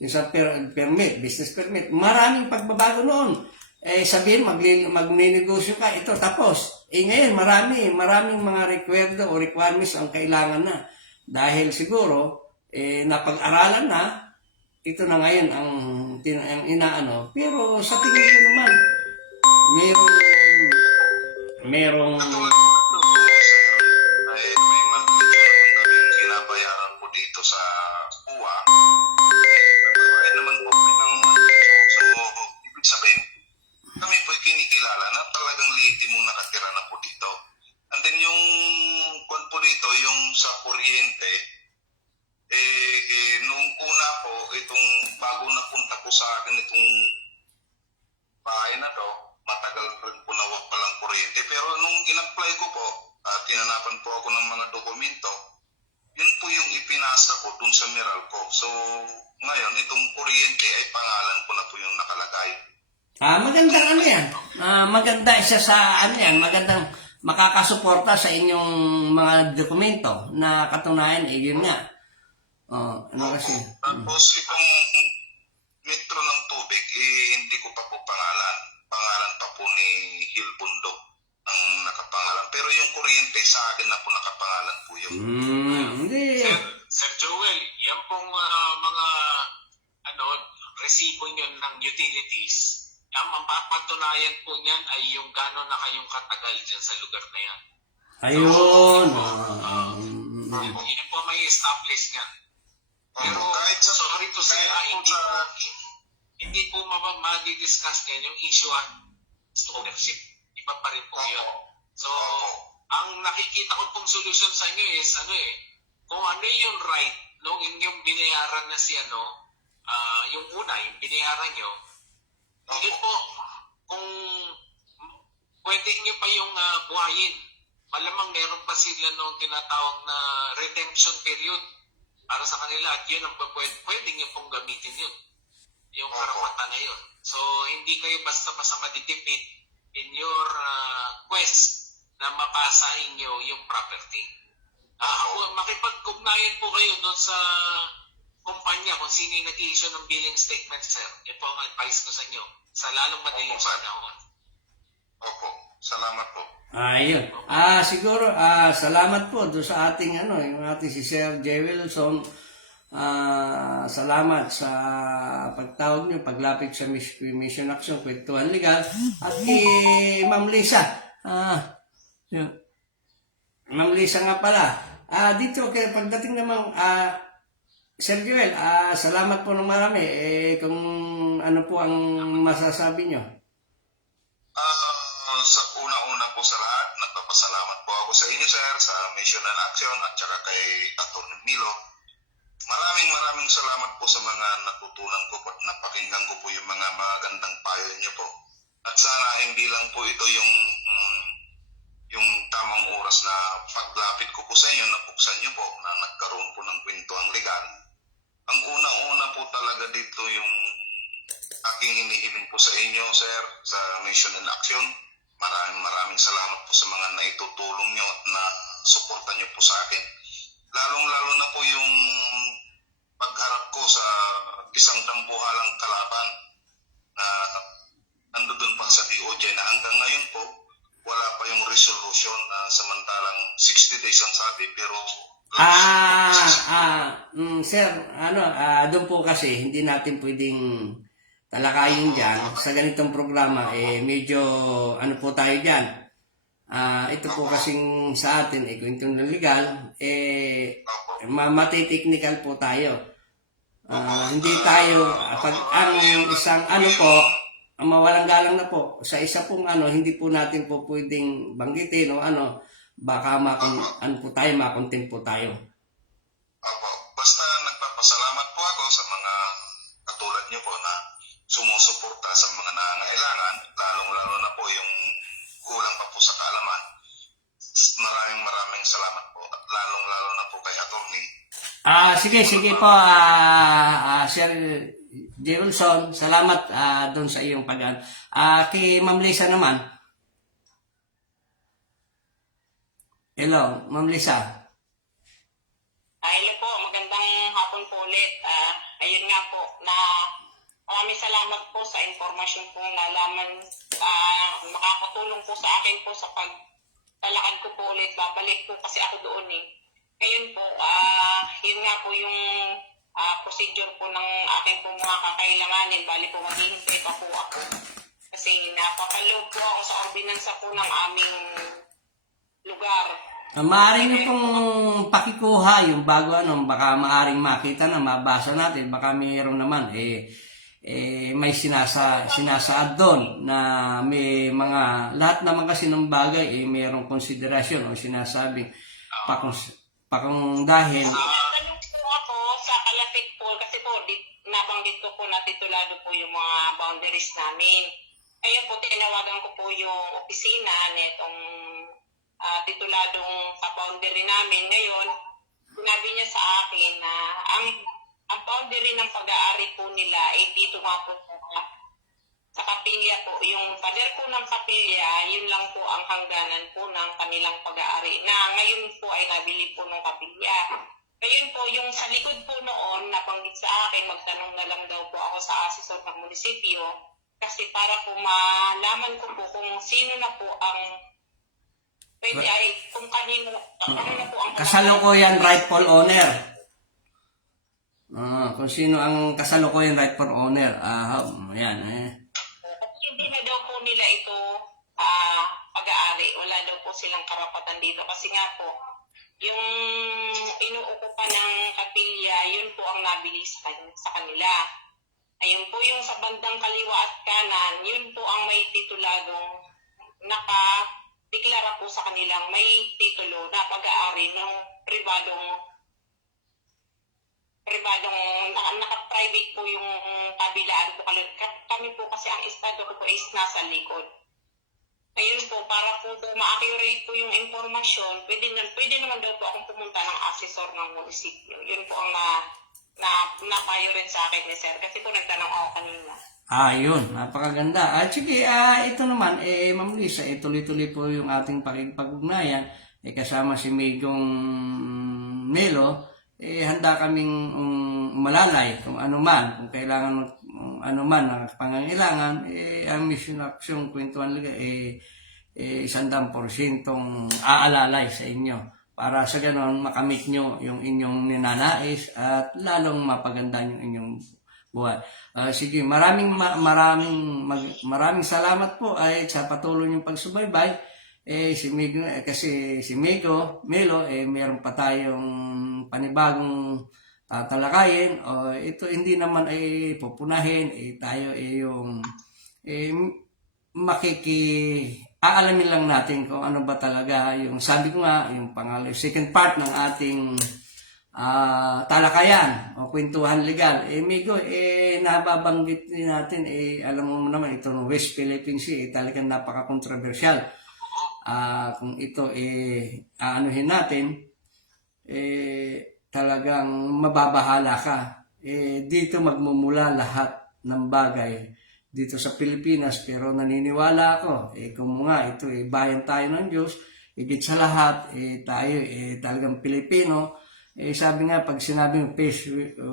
sa permit, business permit, maraming pagbabago noon. Sabihin, magninegosyo ka, ito tapos. Ngayon, maraming mga requirements o requirements ang kailangan na. Dahil siguro, napag-aralan na, ito na ngayon ang inaano. Pero sa tingin ko naman, merong Katulad po ito, sir, ay may monthly due naman kami binabayaran po dito sa UWA. Nagbabayad naman po kami ng monthly due. So, ibig sabihin, kami po kinikilala na talagang liitin mong nakatira na po dito. And then yung kwan po dito, yung sa kuryente, nung una po, itong bago napunta po sa akin itong bahay na to, matagal rin po na walang kuryente. Pero nung in-apply ko po, tinanapan po ako ng mga dokumento, yun po yung ipinasa ko dun sa Meralco. So, ngayon, itong kuryente ay pangalan ko na po yung nakalagay. magandang ano yan. Maganda isa sa ano yan, magandang makakasuporta sa inyong mga dokumento na katunayan, yun nga. Ano kasi? Tapos itong metro ng tubig, hindi ko pa po pangalan. Pangalan pa po ni Hil Bundok ang nakapangalan. Pero yung kuryente, sa akin na po nakapangalan po yun. Hindi. Sir Joel, yan pong mga resibo nyo ng utilities, ang mapapatunayan po niyan ay yung gano'n na kayong katagal dyan sa lugar na yan. Ayun. Yun po may establish niyan. Pero kahit sa sorry to say, hindi po ma-discuss niyan yung issue of ownership. Iba pa rin po yun. So, ang nakikita ko pong solution sa inyo is kung ano yung right nung inyong binayaran na si yung una, yung binayaran nyo, yun po, kung pwede nyo pa yung buhayin, malamang meron pa sila nung tinatawag na redemption period para sa kanila at yun ang pwede nyo pong gamitin yun, yung karapatan na yun. So, hindi kayo basta-basta madidipit in your quest na mapasa inyo yung property. Makipag-ugnayan po kayo doon sa kumpanya kung sino yung nag-i-issue ng billing statement, sir. Ito ang advice ko sa inyo sa lalong madaling panahon. Opo, salamat po. Ayun. Siguro, salamat po doon sa ating yung ating si Sir J. Wilson. Salamat sa pagtawag niyo, paglapit sa Mission Action, Kwentuhan Legal. At kay Ma'am Lisa. Ma'am Lisa nga pala. Dito, pagdating naman, Sir Joel, salamat po ng marami. Kung ano po ang masasabi nyo? Sa una-una po sa lahat, nagpapasalamat po ako sa inyo, sir, sa Mission and Action at saka kay Atty. Milo Maraming salamat po sa mga natutunan ko at napakinggan ko po yung mga magandang payo niyo po. At sana hindi lang po ito yung tamang oras na paglapit ko po sa inyo, nabuksan niyo po na nagkaroon po ng kwentuang legal. Ang una-una po talaga dito yung aking hinihiling po sa inyo, sir, sa Mission in Action. Maraming salamat po sa mga naitutulong nyo at na suporta nyo po sa akin. Lalong-lalo na po yung pagharap ko sa isang dambuhalang kalaban na nandoon pa sa DOJ na hanggang ngayon po wala pa yung resolution na samantalang 60 days ang sabi pero Sir, doon po kasi hindi natin pwedeng talakayin dyan sa ganitong programa, medyo po tayo dyan. Ito po kasing sa atin, kwentong ng legal, matiteknikal po tayo. Hindi tayo, pag ang isang mawalang galang na po, sa isa pong hindi po natin po pwedeng banggitin o baka makontent po tayo. Opo, basta nagpapasalamat po ako sa mga katulad niyo po na sumusuporta sa mga nangangailangan, lalong-lalo na po yung kulang pa po sa kaalaman. Maraming salamat po at lalong-lalo na po kay Atty. Sige po, Sir J. Wilson, salamat doon sa iyong kay Ma'am Lisa naman. Hello, Ma'am Lisa. Hello po, magandang hapon po ulit. Ayun nga po, na maraming salamat po sa informasyon po nalaman. Makakatulong po sa akin po sa pagtalakad ko po ulit. Babalik po kasi ako doon eh. Ngayon po, yun nga po yung procedure po ng aking po mga kakailanganin. Bali po, maghihintay pa po ako. Kasi napapaload po ako sa ordinansa po ng aming lugar. Maaari nyo pong pakikuha yung bago baka maaring makita na mabasa natin, baka mayroon naman may sinasaad doon na may mga lahat naman kasi ng bagay mayroong konsiderasyon o sinasabing pakung dahil Tanong po ako sa Kalapit po kasi po nabanggit ko po na titulado po yung mga boundaries namin. Ayun po, tinawagan ko po yung opisina netong tituladong ka-boundary namin. Ngayon, sinabi niya sa akin na ang boundary ng pag-aari po nila dito nga po sa kapilya po. Yung pader po ng kapilya, yun lang po ang hangganan po ng kanilang pag-aari na ngayon po ay nabili po ng kapilya. Ngayon po, yung sa likod po noon, nabanggit sa akin, magtanong na lang daw po ako sa asesor ng munisipyo kasi para po malaman ko po kung sino na po ang pwede ay kung kanino na po ang kasalukuyan rightful owner. Kung sino ang kasalukuyan rightful owner. Yan Kasi hindi na daw po nila ito pag-aari. Wala daw po silang karapatan dito. Kasi nga po, yung inuukupan ng kapilya, yun po ang nabili sa kanila. Ayun po yung sa bandang kaliwa at kanan, yun po ang may tituladong deklara po sa kanilang may titulo na pag-aari ng pribadong naka-private po yung kabilaan po. Kami po kasi ang estado ko po is nasa likod. Ngayon po, para po ma-accurate po yung informasyon, pwede naman daw po akong pumunta ng asesor ng munisipyo. Yun po ang napayo rin sa akin ni Sir. Kasi po nagtanong ako kanina. Yun, napakaganda. Sige, ito naman, Ma'am Lisa, tuloy-tuloy po yung ating pakipag-ugnayan. Kasama si Megong Melo, handa kaming malalay kung ano man, kung kailangan ano man ang pangangailangan, ang Mission Action Kwentuhan Legal, 100% aalalay sa inyo. Para sa ganon, makamit nyo yung inyong ninanais at lalong mapaganda yung inyong buhay. Sige, maraming salamat po sa patuloy niyong pagsubaybay. Kasi si Melo, meron pa tayong panibagong tatalakayin. Ito hindi naman ay pupunahin. Tayo yung aalamin lang natin kung ano ba talaga yung sabi ko nga, yung second part ng ating talakayan o kwentuhan legal. Migo, nababanggit din natin, alam mo naman, ito ng West Philippine Sea, talagang napaka-controversial. Kung ito, aanuhin natin, talagang mababahala ka. Dito magmumula lahat ng bagay dito sa Pilipinas, pero naniniwala ako, kung nga ito, bayan tayo ng Diyos, higit sa lahat, tayo, talagang Pilipino. Sabi nga, pag sinabing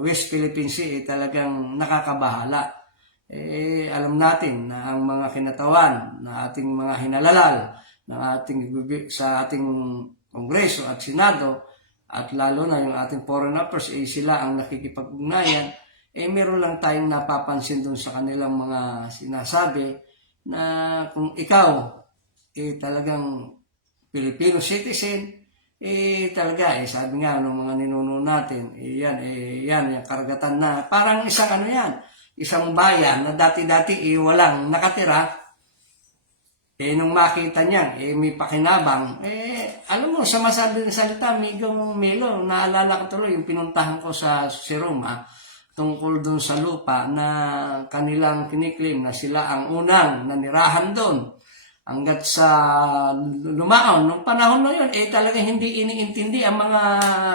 West Philippine Sea, talagang nakakabahala. Alam natin na ang mga kinatawan na ating mga hinalalal sa ating Kongreso at Senado, at lalo na yung ating foreign affairs, sila ang nakikipag-ugnayan, meron lang tayong napapansin dun sa kanilang mga sinasabi na kung ikaw talagang Filipino citizen, talaga, sabi nga ng mga ninuno natin, yan yung karagatan na parang isang bayan na dati-dati walang nakatira. Nung makita niyan, may pakinabang, alam mo, sa masabi ng salita, Milo, naalala ko tuloy yung pinuntahan ko sa Roma tungkol doon sa lupa na kanilang kiniklaim na sila ang unang nanirahan doon. Hanggat sa lumaon, nung panahon na yun, talagang hindi iniintindi ang mga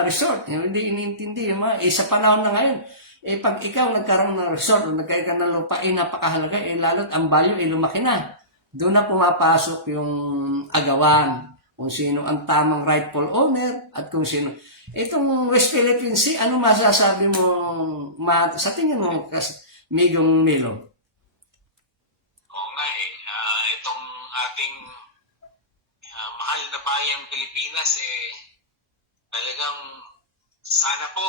resort. Hindi iniintindi yung mga, sa panahon na ngayon, pag ikaw nagkaroon ng resort o nagkaroon ka ng lupa, napakahalaga, lalo't ang value, lumaki na. Doon na pumapasok yung agawan, kung sino ang tamang rightful owner, at kung sino. Itong West Philippine Sea, ano masasabi mo, sa tingin mo, Migong Milo? Oo nga itong ating mahal na bayang Pilipinas, talagang sana po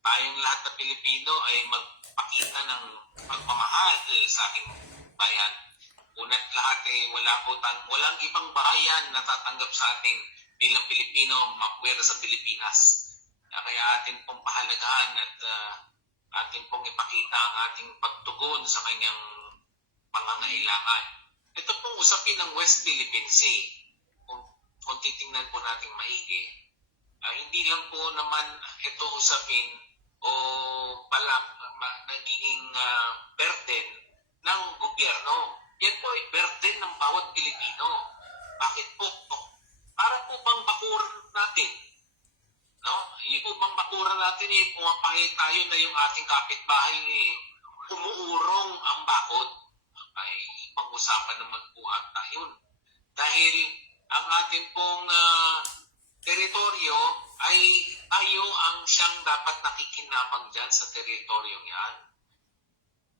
tayong lahat na Pilipino ay magpakita ng pagmamahal sa ating bayan. Una't lahat, walang ibang bayan na tatanggap sa atin bilang Pilipino makwera sa Pilipinas. Kaya atin pong pahalagahan at atin pong ipakita ang ating pagtugon sa kanyang pangangailangan. Ito pong usapin ng West Philippine Sea, kung titingnan po nating maigi, hindi lang po naman ito usapin o nagiging burden ng gobyerno. Yan po ay burden ng bawat Pilipino. Bakit po? Para po bang bakuran natin? No? Yung po bang bakuran natin, pumapahit tayo na yung ating kapitbahay umuurong ang bakod? Ay, pag-usapan naman po ata yun. Dahil ang ating pong teritoryo ay tayo ang siyang dapat nakikinabang dyan sa teritoryong yan.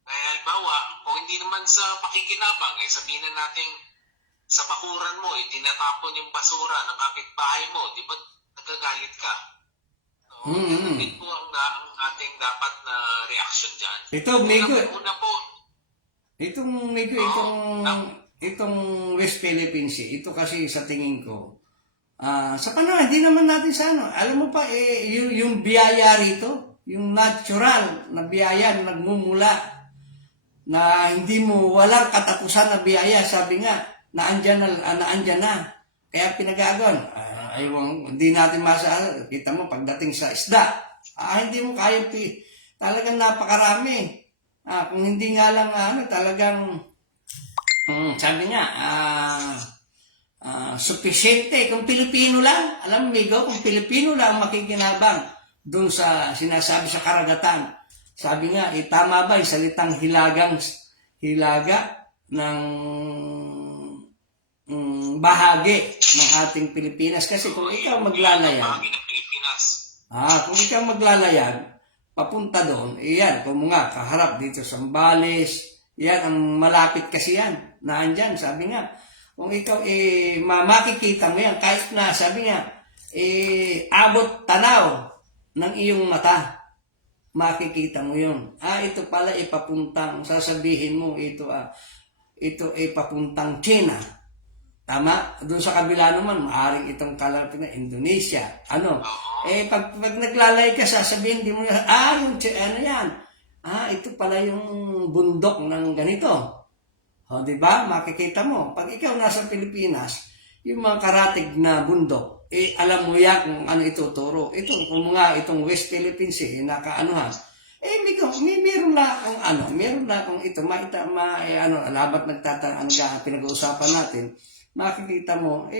Kaya halimbawa, kung hindi naman sa pakikinabang, sabihin na natin sa bakuran mo, tinatapon yung basura ng kapitbahay mo, di ba nagagalit ka? So, yun po ang ating dapat na reaction dyan. Ito, Migo. Una po. Itong West Philippine Sea, ito kasi sa tingin ko, sa panahon, hindi naman natin alam mo pa, yung biyaya rito, yung natural na biyaya na nagmumula, na walang katapusan na biyaya, sabi nga, naandyan na. Kaya pinag-aagawan. Hindi natin masasabi. Kita mo, pagdating sa isda, hindi mo kaya, talagang napakarami. Kung hindi nga lang, talagang, sabi nga, sufficiente. Kung Pilipino lang, alam mo, Migo, kung Pilipino lang makikinabang doon sa sinasabi sa karagatan. Sabi nga, tama ba yung salitang hilaga ng bahagi ng ating Pilipinas? Kasi kung ikaw maglalayag, kung ikaw maglalayag, papunta doon, kung nga, kaharap dito sa Zambales, ang malapit kasi yan, naandyan, sabi nga, kung ikaw, makikita mo yan, kahit na, sabi nga, abot tanaw ng iyong mata, makikita mo yun. Ito pala ipapuntang, sasabihin mo, ito papuntang China. Tama? Doon sa kabila naman, maaaring itong kalapit na Indonesia. Pag naglalay ka, sasabihin, di mo yan, ito pala yung bundok ng ganito. Di ba? Makikita mo. Pag ikaw nasa Pilipinas, yung mga karatig na bundok, alam mo yan kung ano ituturo. Ito, kung nga itong West Philippines nakaanuhan. Meron na akong ito, alabat pinag-uusapan natin, makikita mo,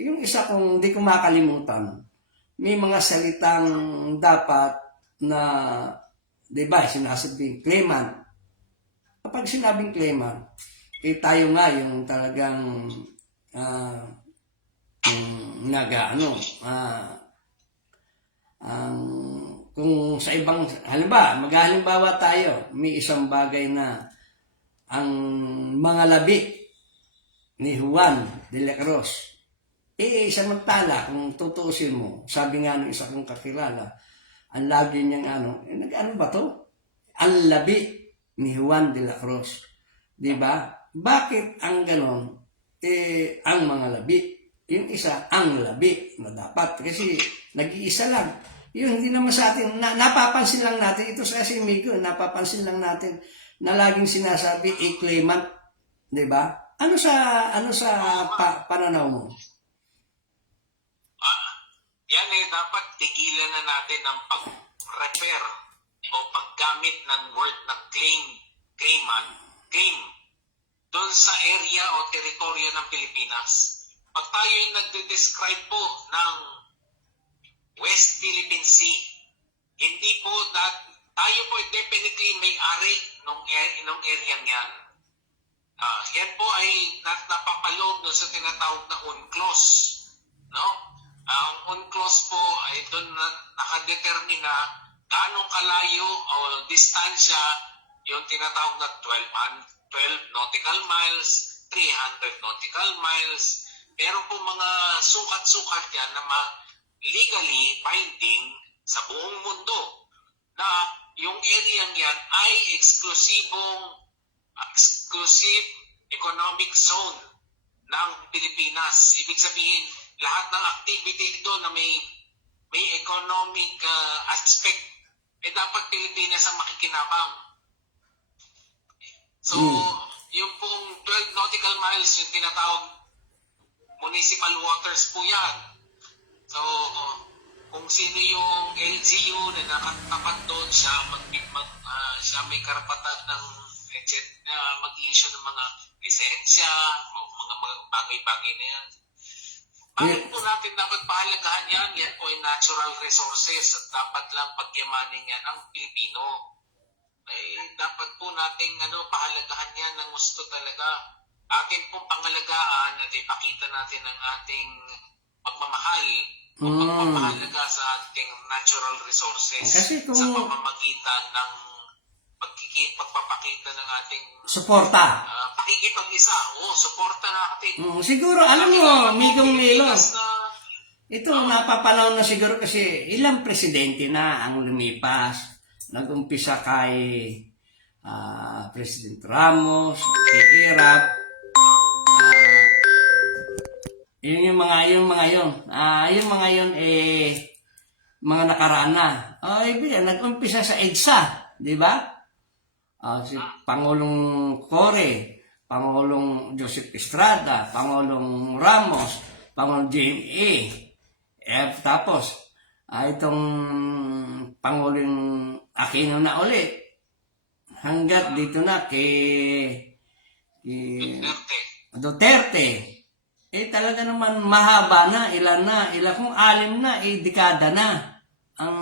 yung isa kong di ko makalimutan, may mga salitang dapat na, di ba, sinasabing claimant. Kapag sinabing claimant, tayo nga yung talagang kung sa ibang, maghalimbawa tayo, may isang bagay na ang mga labi ni Juan de la Cruz, samantala, kung tutuusin mo, sabi nga ng isa kong kakilala, ang lagi niyang nag-ano ba to? Ang labi ni Juan de la Cruz. Di ba? Bakit ang ganon? Ang mga labi. Yung isa, ang labi na dapat. Kasi nag-iisa lang. Yun, hindi naman sa atin, napapansin lang natin, ito sa Migo, napapansin lang natin na laging sinasabi, claimant. Di ba? Ano sa pananaw mo? Yan dapat tigilan na natin ang pag-refer o paggamit ng word na claim doon sa area o teritoryo ng Pilipinas. Pag tayo yung nagde-describe po ng West Philippine Sea, hindi po tayo po definitely may-ari nung area niyan. Yan po ay napapaloob sa tinatawag na UNCLOS. No? Ang UNCLOS po ay doon nakadetermina gaano kalayo o distansya yung tinatawag na 12 nautical miles, 300 nautical miles. Meron po mga sukat-sukat yan na legally binding sa buong mundo na yung area yan ay exclusive economic zone ng Pilipinas. Ibig sabihin, lahat ng activity doon na may economic aspect, dapat Pilipinas ang makikinabang. So, yung pong 12 nautical miles, yung tinatawag municipal waters po yan. So, kung sino yung LGU na nakatapat doon, siya may karapatan ng mag-issue ng mga lisensya o mga bagay-bagay na yan. Bakit po natin dapat pahalagahan yan? Yan po ay natural resources at dapat lang pagyamanin yan ang Pilipino. Dapat po nating pahalagahan yan ng gusto talaga. Atin pong pangalagaan at ipakita natin ang ating pagmamahal o pagpapahalaga sa ating natural resources sa pamamagitan ng pagpapakita ng ating suporta. Pakikipag-isa. Suporta natin. Siguro, alam mo, Migong Milo, ito napapanahon na siguro kasi ilang presidente na ang lumipas. Nag-umpisa kay President Ramos, kay Irap, yung mga yun, mga nakaraan na. Nag-umpisa sa EDSA, di ba? Si Pangulong Cory, Pangulong Joseph Estrada, Pangulong Ramos, Pangulong JMA. Tapos, itong Pangulong Aquino na ulit. Hanggat dito na kay Duterte. Talaga naman mahaba na, ilan kung 6 na, dekada na. Ang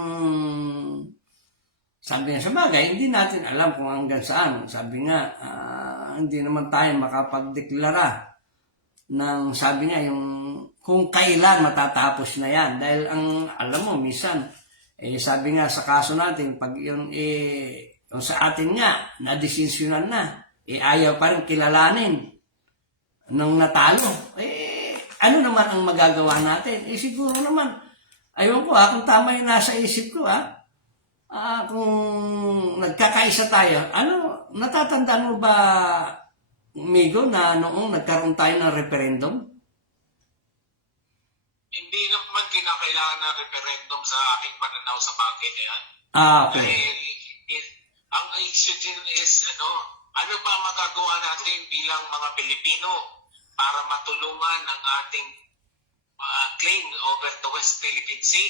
sabi nga sa bagay, hindi natin alam kung hanggang saan. Sabi nga, hindi naman tayo makapagdeklara ng, sabi nga, yung kung kailan matatapos na yan. Dahil alam mo, minsan, sabi nga sa kaso natin, pag yung sa atin nga, na-desisyonan na, ayaw pa rin kilalanin ng natalo. Ano naman ang magagawa natin? Siguro naman, ayun ko kung tama yung nasa isip ko kung nagkakaisa tayo, natatandaan mo ba, Migo, na noong nagkaroon tayo ng referendum? Hindi naman kinakailangan ng referendum sa aking pananaw sa bagay na yan. Okay. Dahil ang issue din is, ano ba magagawa natin bilang mga Pilipino para matulungan ang ating claim o over the West Philippine Sea.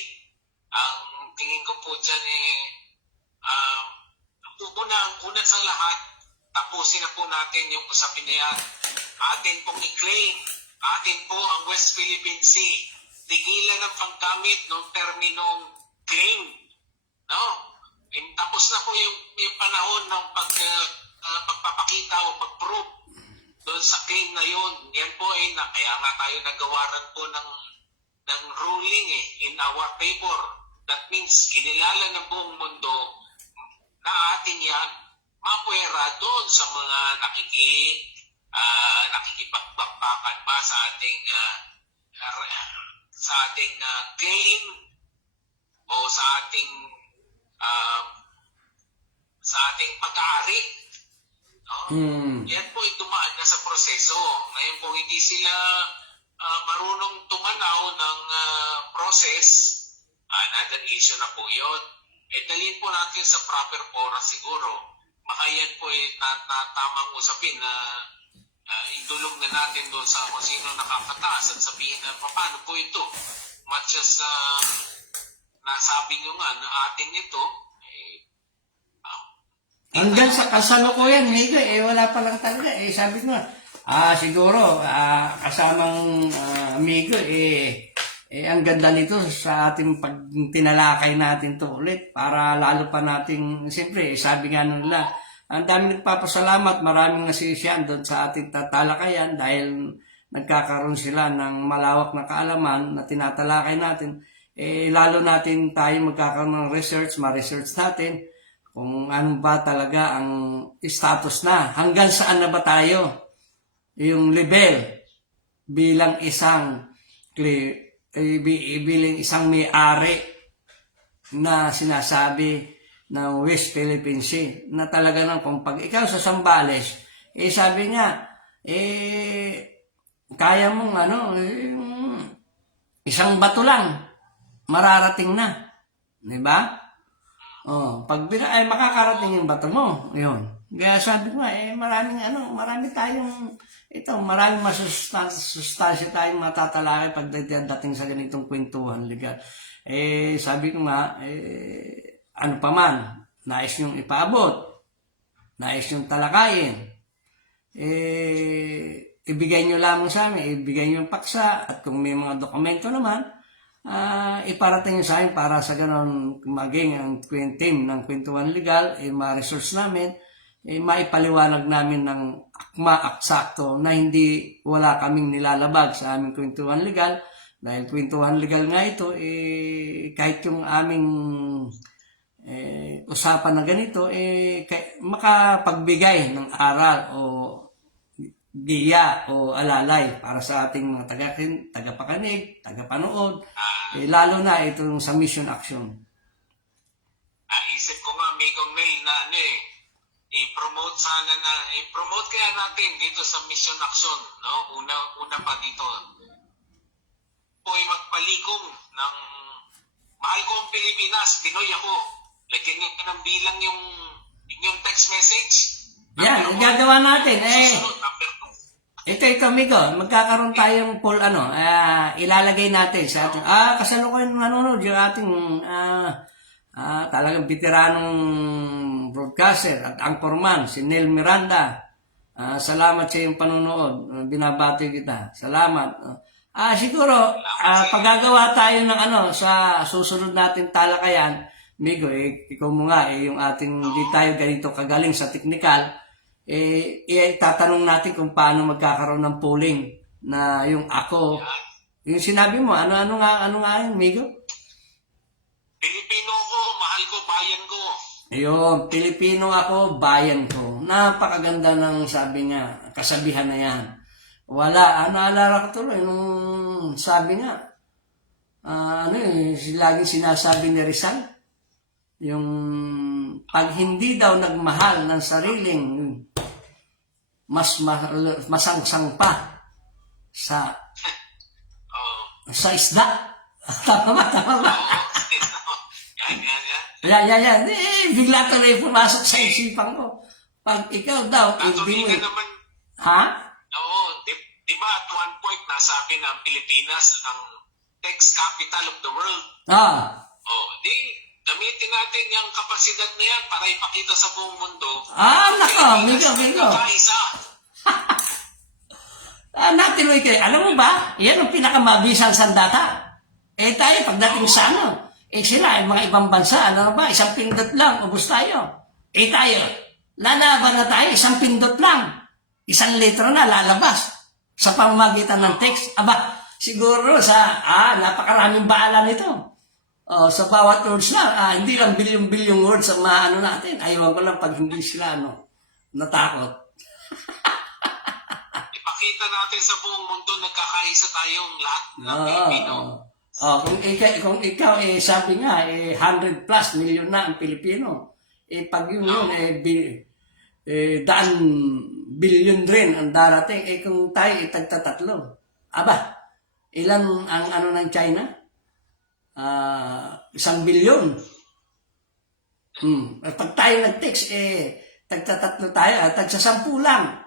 Ang tingin ko po dyan una sa lahat, tapusin na po natin yung usapin na yan. Atin pong i-claim, atin po ang West Philippine Sea. Tigilan ang paggamit ng terminong claim. No? Tapos na po yung panahon ng pagpapakita o pag-prove doon sa claim na yun. Yan po kaya nga tayo nagawaran po ng ruling in our favor. That means kinilala ng buong mundo na atin yan mapuwera doon sa mga nakikipagbakbakan ba sa ating claim o sa ating pag-aari. No? Yan po ay dumaan na sa proseso. Ngayon po hindi sila marunong tumanaw ng process, another issue na po yun. Dalhin po natin sa proper forum siguro. Baka yan po ay tamang usapin na idulog na natin doon sa kung sino nakakataas at sabihin na paano po ito. Much as nasabi nyo nga na atin ito, Hanggang sa kasalukuyan, Migo, wala pa lang talaga. Sabi ko nga, siguro, kasamang Migo, ang ganda nito sa ating pag tinalakay natin to ulit para lalo pa nating, siyempre, sabi nga nila, ang dami nagpapasalamat, maraming nasisiyan doon sa ating tatalakayan dahil nagkakaroon sila ng malawak na kaalaman na tinatalakay natin. Lalo natin tayo magkakaroon ng research, ma-research natin kung ano ba talaga ang status na. Hanggang saan na ba tayo? Yung level bilang isang may-ari na sinasabi ng West Philippine Sea. Na talaga nang kung pag ikaw sa Zambales, sabi niya, kaya mong isang bato lang, mararating na. Diba? Pag makakarating yung bato mo, yun. Kaya sabi ko marami tayong, maraming masustansya tayong matatalakay pag dating sa ganitong kwentuhan legal. Sabi ko nga, ano pa man, nais niyong ipaabot, nais niyong talakayin, ibigay niyo lamang sa amin, ibigay niyo yung paksa, at kung may mga dokumento naman, iparating nyo sa akin para sa ganon maging ang team ng Kwentuhan Legal, ma-resource namin, maipaliwanag namin ng akma-aksakto na hindi wala kaming nilalabag sa aming Kwentuhan Legal. Dahil Kwentuhan Legal nga ito, kahit yung aming usapan na ganito, makapagbigay ng aral o diya o alalay para sa ating mga tagapakinig, tagapanood, lalo na itong sa mission action. Isip ko nga, Migong May, na i-promote kaya natin dito sa mission action, no? Una pa dito. Magpalikom ng mahal ko ang Pilipinas, Pinoy ako. Lagyan nyo ng bilang yung text message. Yan, gagawa natin. Susunod, number 2. Ito, Migo, magkakaroon tayong poll, ilalagay natin sa ating, kasalukuyan nanonood yung ating, talagang veteranong broadcaster at anchorman, si Nel Miranda. Salamat sa iyong panonood. Binabati kita. Salamat. Siguro, paggagawa tayo ng sa susunod natin talakayan, Migo, ikaw mo nga, yung ating, di tayo ganito kagaling sa technical, itatanong natin kung paano magkakaroon ng polling na yung ako, yung sinabi mo, ano nga yun, Migo? Pilipino ko, mahal ko, bayan ko. Ayun, Pilipino ako, bayan ko. Napakaganda ng sabi niya, kasabihan na yan. Wala, naalala ko tuloy, nung sabi nga, laging sinasabi ni Rizal, yung pag hindi daw nagmahal ng sariling, masangsang pa sa isda. Tama ba? Yan. Bigla ka na pumasok sa isipan ko. Pag ikaw daw, hindi mo... Ha? Oo, di ba at one point nasabi na ang Pilipinas ang text capital of the world. Ah, Di gamitin natin yung kapasidad na yan para ipakita sa buong mundo. nako, Migo. Kaisa. Natuloy kayo. Alam mo ba, yan ang pinakamabisang sandata. Tayo, pagdating sa sila, yung mga ibang bansa, ano ba, isang pindot lang, ubos tayo. Tayo, lalaban na tayo, isang pindot lang. Isang litro na lalabas sa pamamagitan ng text. Aba, siguro napakaraming baalan nito. Sa bawat words lang, hindi lang bilyong-bilyong words ang maano natin. Ayaw ko lang pag hindi sila, natakot. Ipakita natin sa buong mundo nagkakaisa tayong lahat ng Pilipino. Kung ikaw, sabi nga, 100 plus million na ang Pilipino. Pag yun, daan billion rin ang darating. Kung tayo tagtatatlo. Aba, ilan ang ng China? 1 billion. Pag tayo nag-text, tagtatatlo tayo, tagsa-10 lang.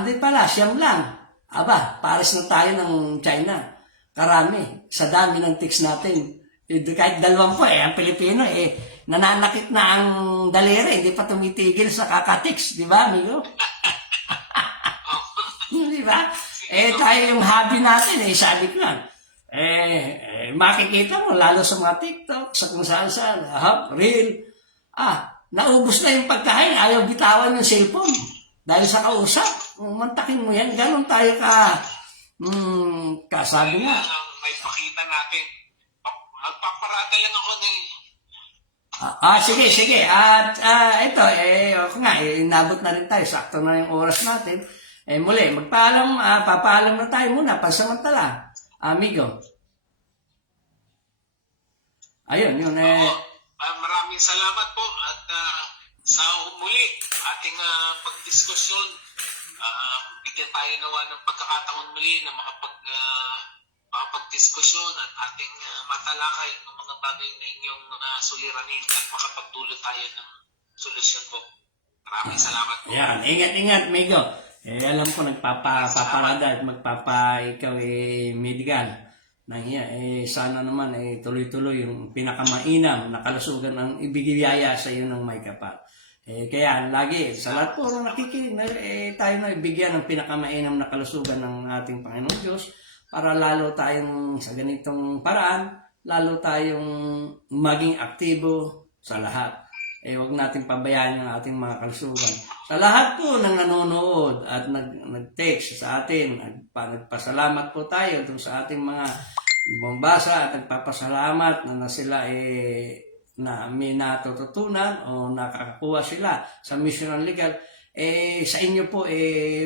Hindi pala, 9 lang. Aba, pares na tayo ng China. Karami. Sa dami ng text natin. Kahit 2 po ang Pilipino, nananakit na ang daliri. Hindi pa tumitigil sa kaka-text. Di ba, amigo? Di ba? Tayo yung hobby natin, sabi ko yan. Makikita mo, lalo sa mga TikTok, sa kung saan, reel. Naubos na yung pagkain. Ayaw bitawan yung cellphone. Dahil sa kausap, mantakin mo yan, ganon tayo sabi nga. May pakita natin. Magpaparada lang ako ng... Sige. At ito, ako nga, inabot na rin tayo. Sakto na yung oras natin. Muli, papaalam na tayo muna, pansamantala. Amigo. Ayun, yun maraming salamat po at sa muli ating pagdiskusyon, bigyan tayo nawa ng pagkakataon muli na makapagdiskusyon at ating matalakay ng mga bagay na inyong suliranin at makapagdulot tayo ng solusyon po. Maraming salamat po. Yan, ingat, Migo. Alam ko nagpaparada at ikaw medical. Sana naman tuloy-tuloy yung pinakamainam na kalusugan ang ibigiyaya sa iyo ng may kapal. Kaya lagi, sa lahat po nakikinig, tayo na ibigyan ng pinakamainam na kalusugan ng ating Panginoon Diyos para lalo tayong sa ganitong paraan, lalo tayong maging aktibo sa lahat. Huwag natin pabayaan ang ating mga kalusugan. Sa lahat po ng nanonood at nag-text sa atin, nagpasalamat po tayo dun sa ating mga bumbasa at nagpapasalamat na sila na may natututunan o nakakakuha sila sa Mission Legal. Sa inyo po,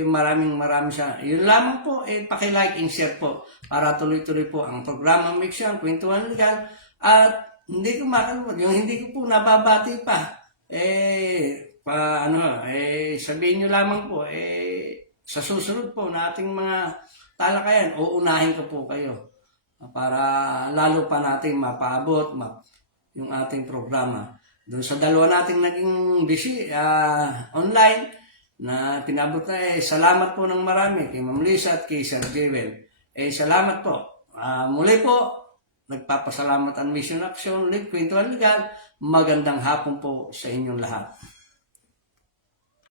maraming siya. Yun lamang po, paki-like and share po para tuloy-tuloy po ang programa Mission Kwentuhan Legal. At hindi ko makalimutan, yung hindi ko po nababati pa, sabihin nyo lamang po, sa susunod po na ating mga talakayan, uunahin ko po kayo para lalo pa natin mapaabot yung ating programa. Doon sa dalawa nating naging busy online na pinabot na, salamat po ng marami kay Ma'am Lisa at kay Sir Jewel. Salamat po. Muli po, nagpapasalamat ang Mission Action League Kwentuhan Legal. Magandang hapon po sa inyong lahat.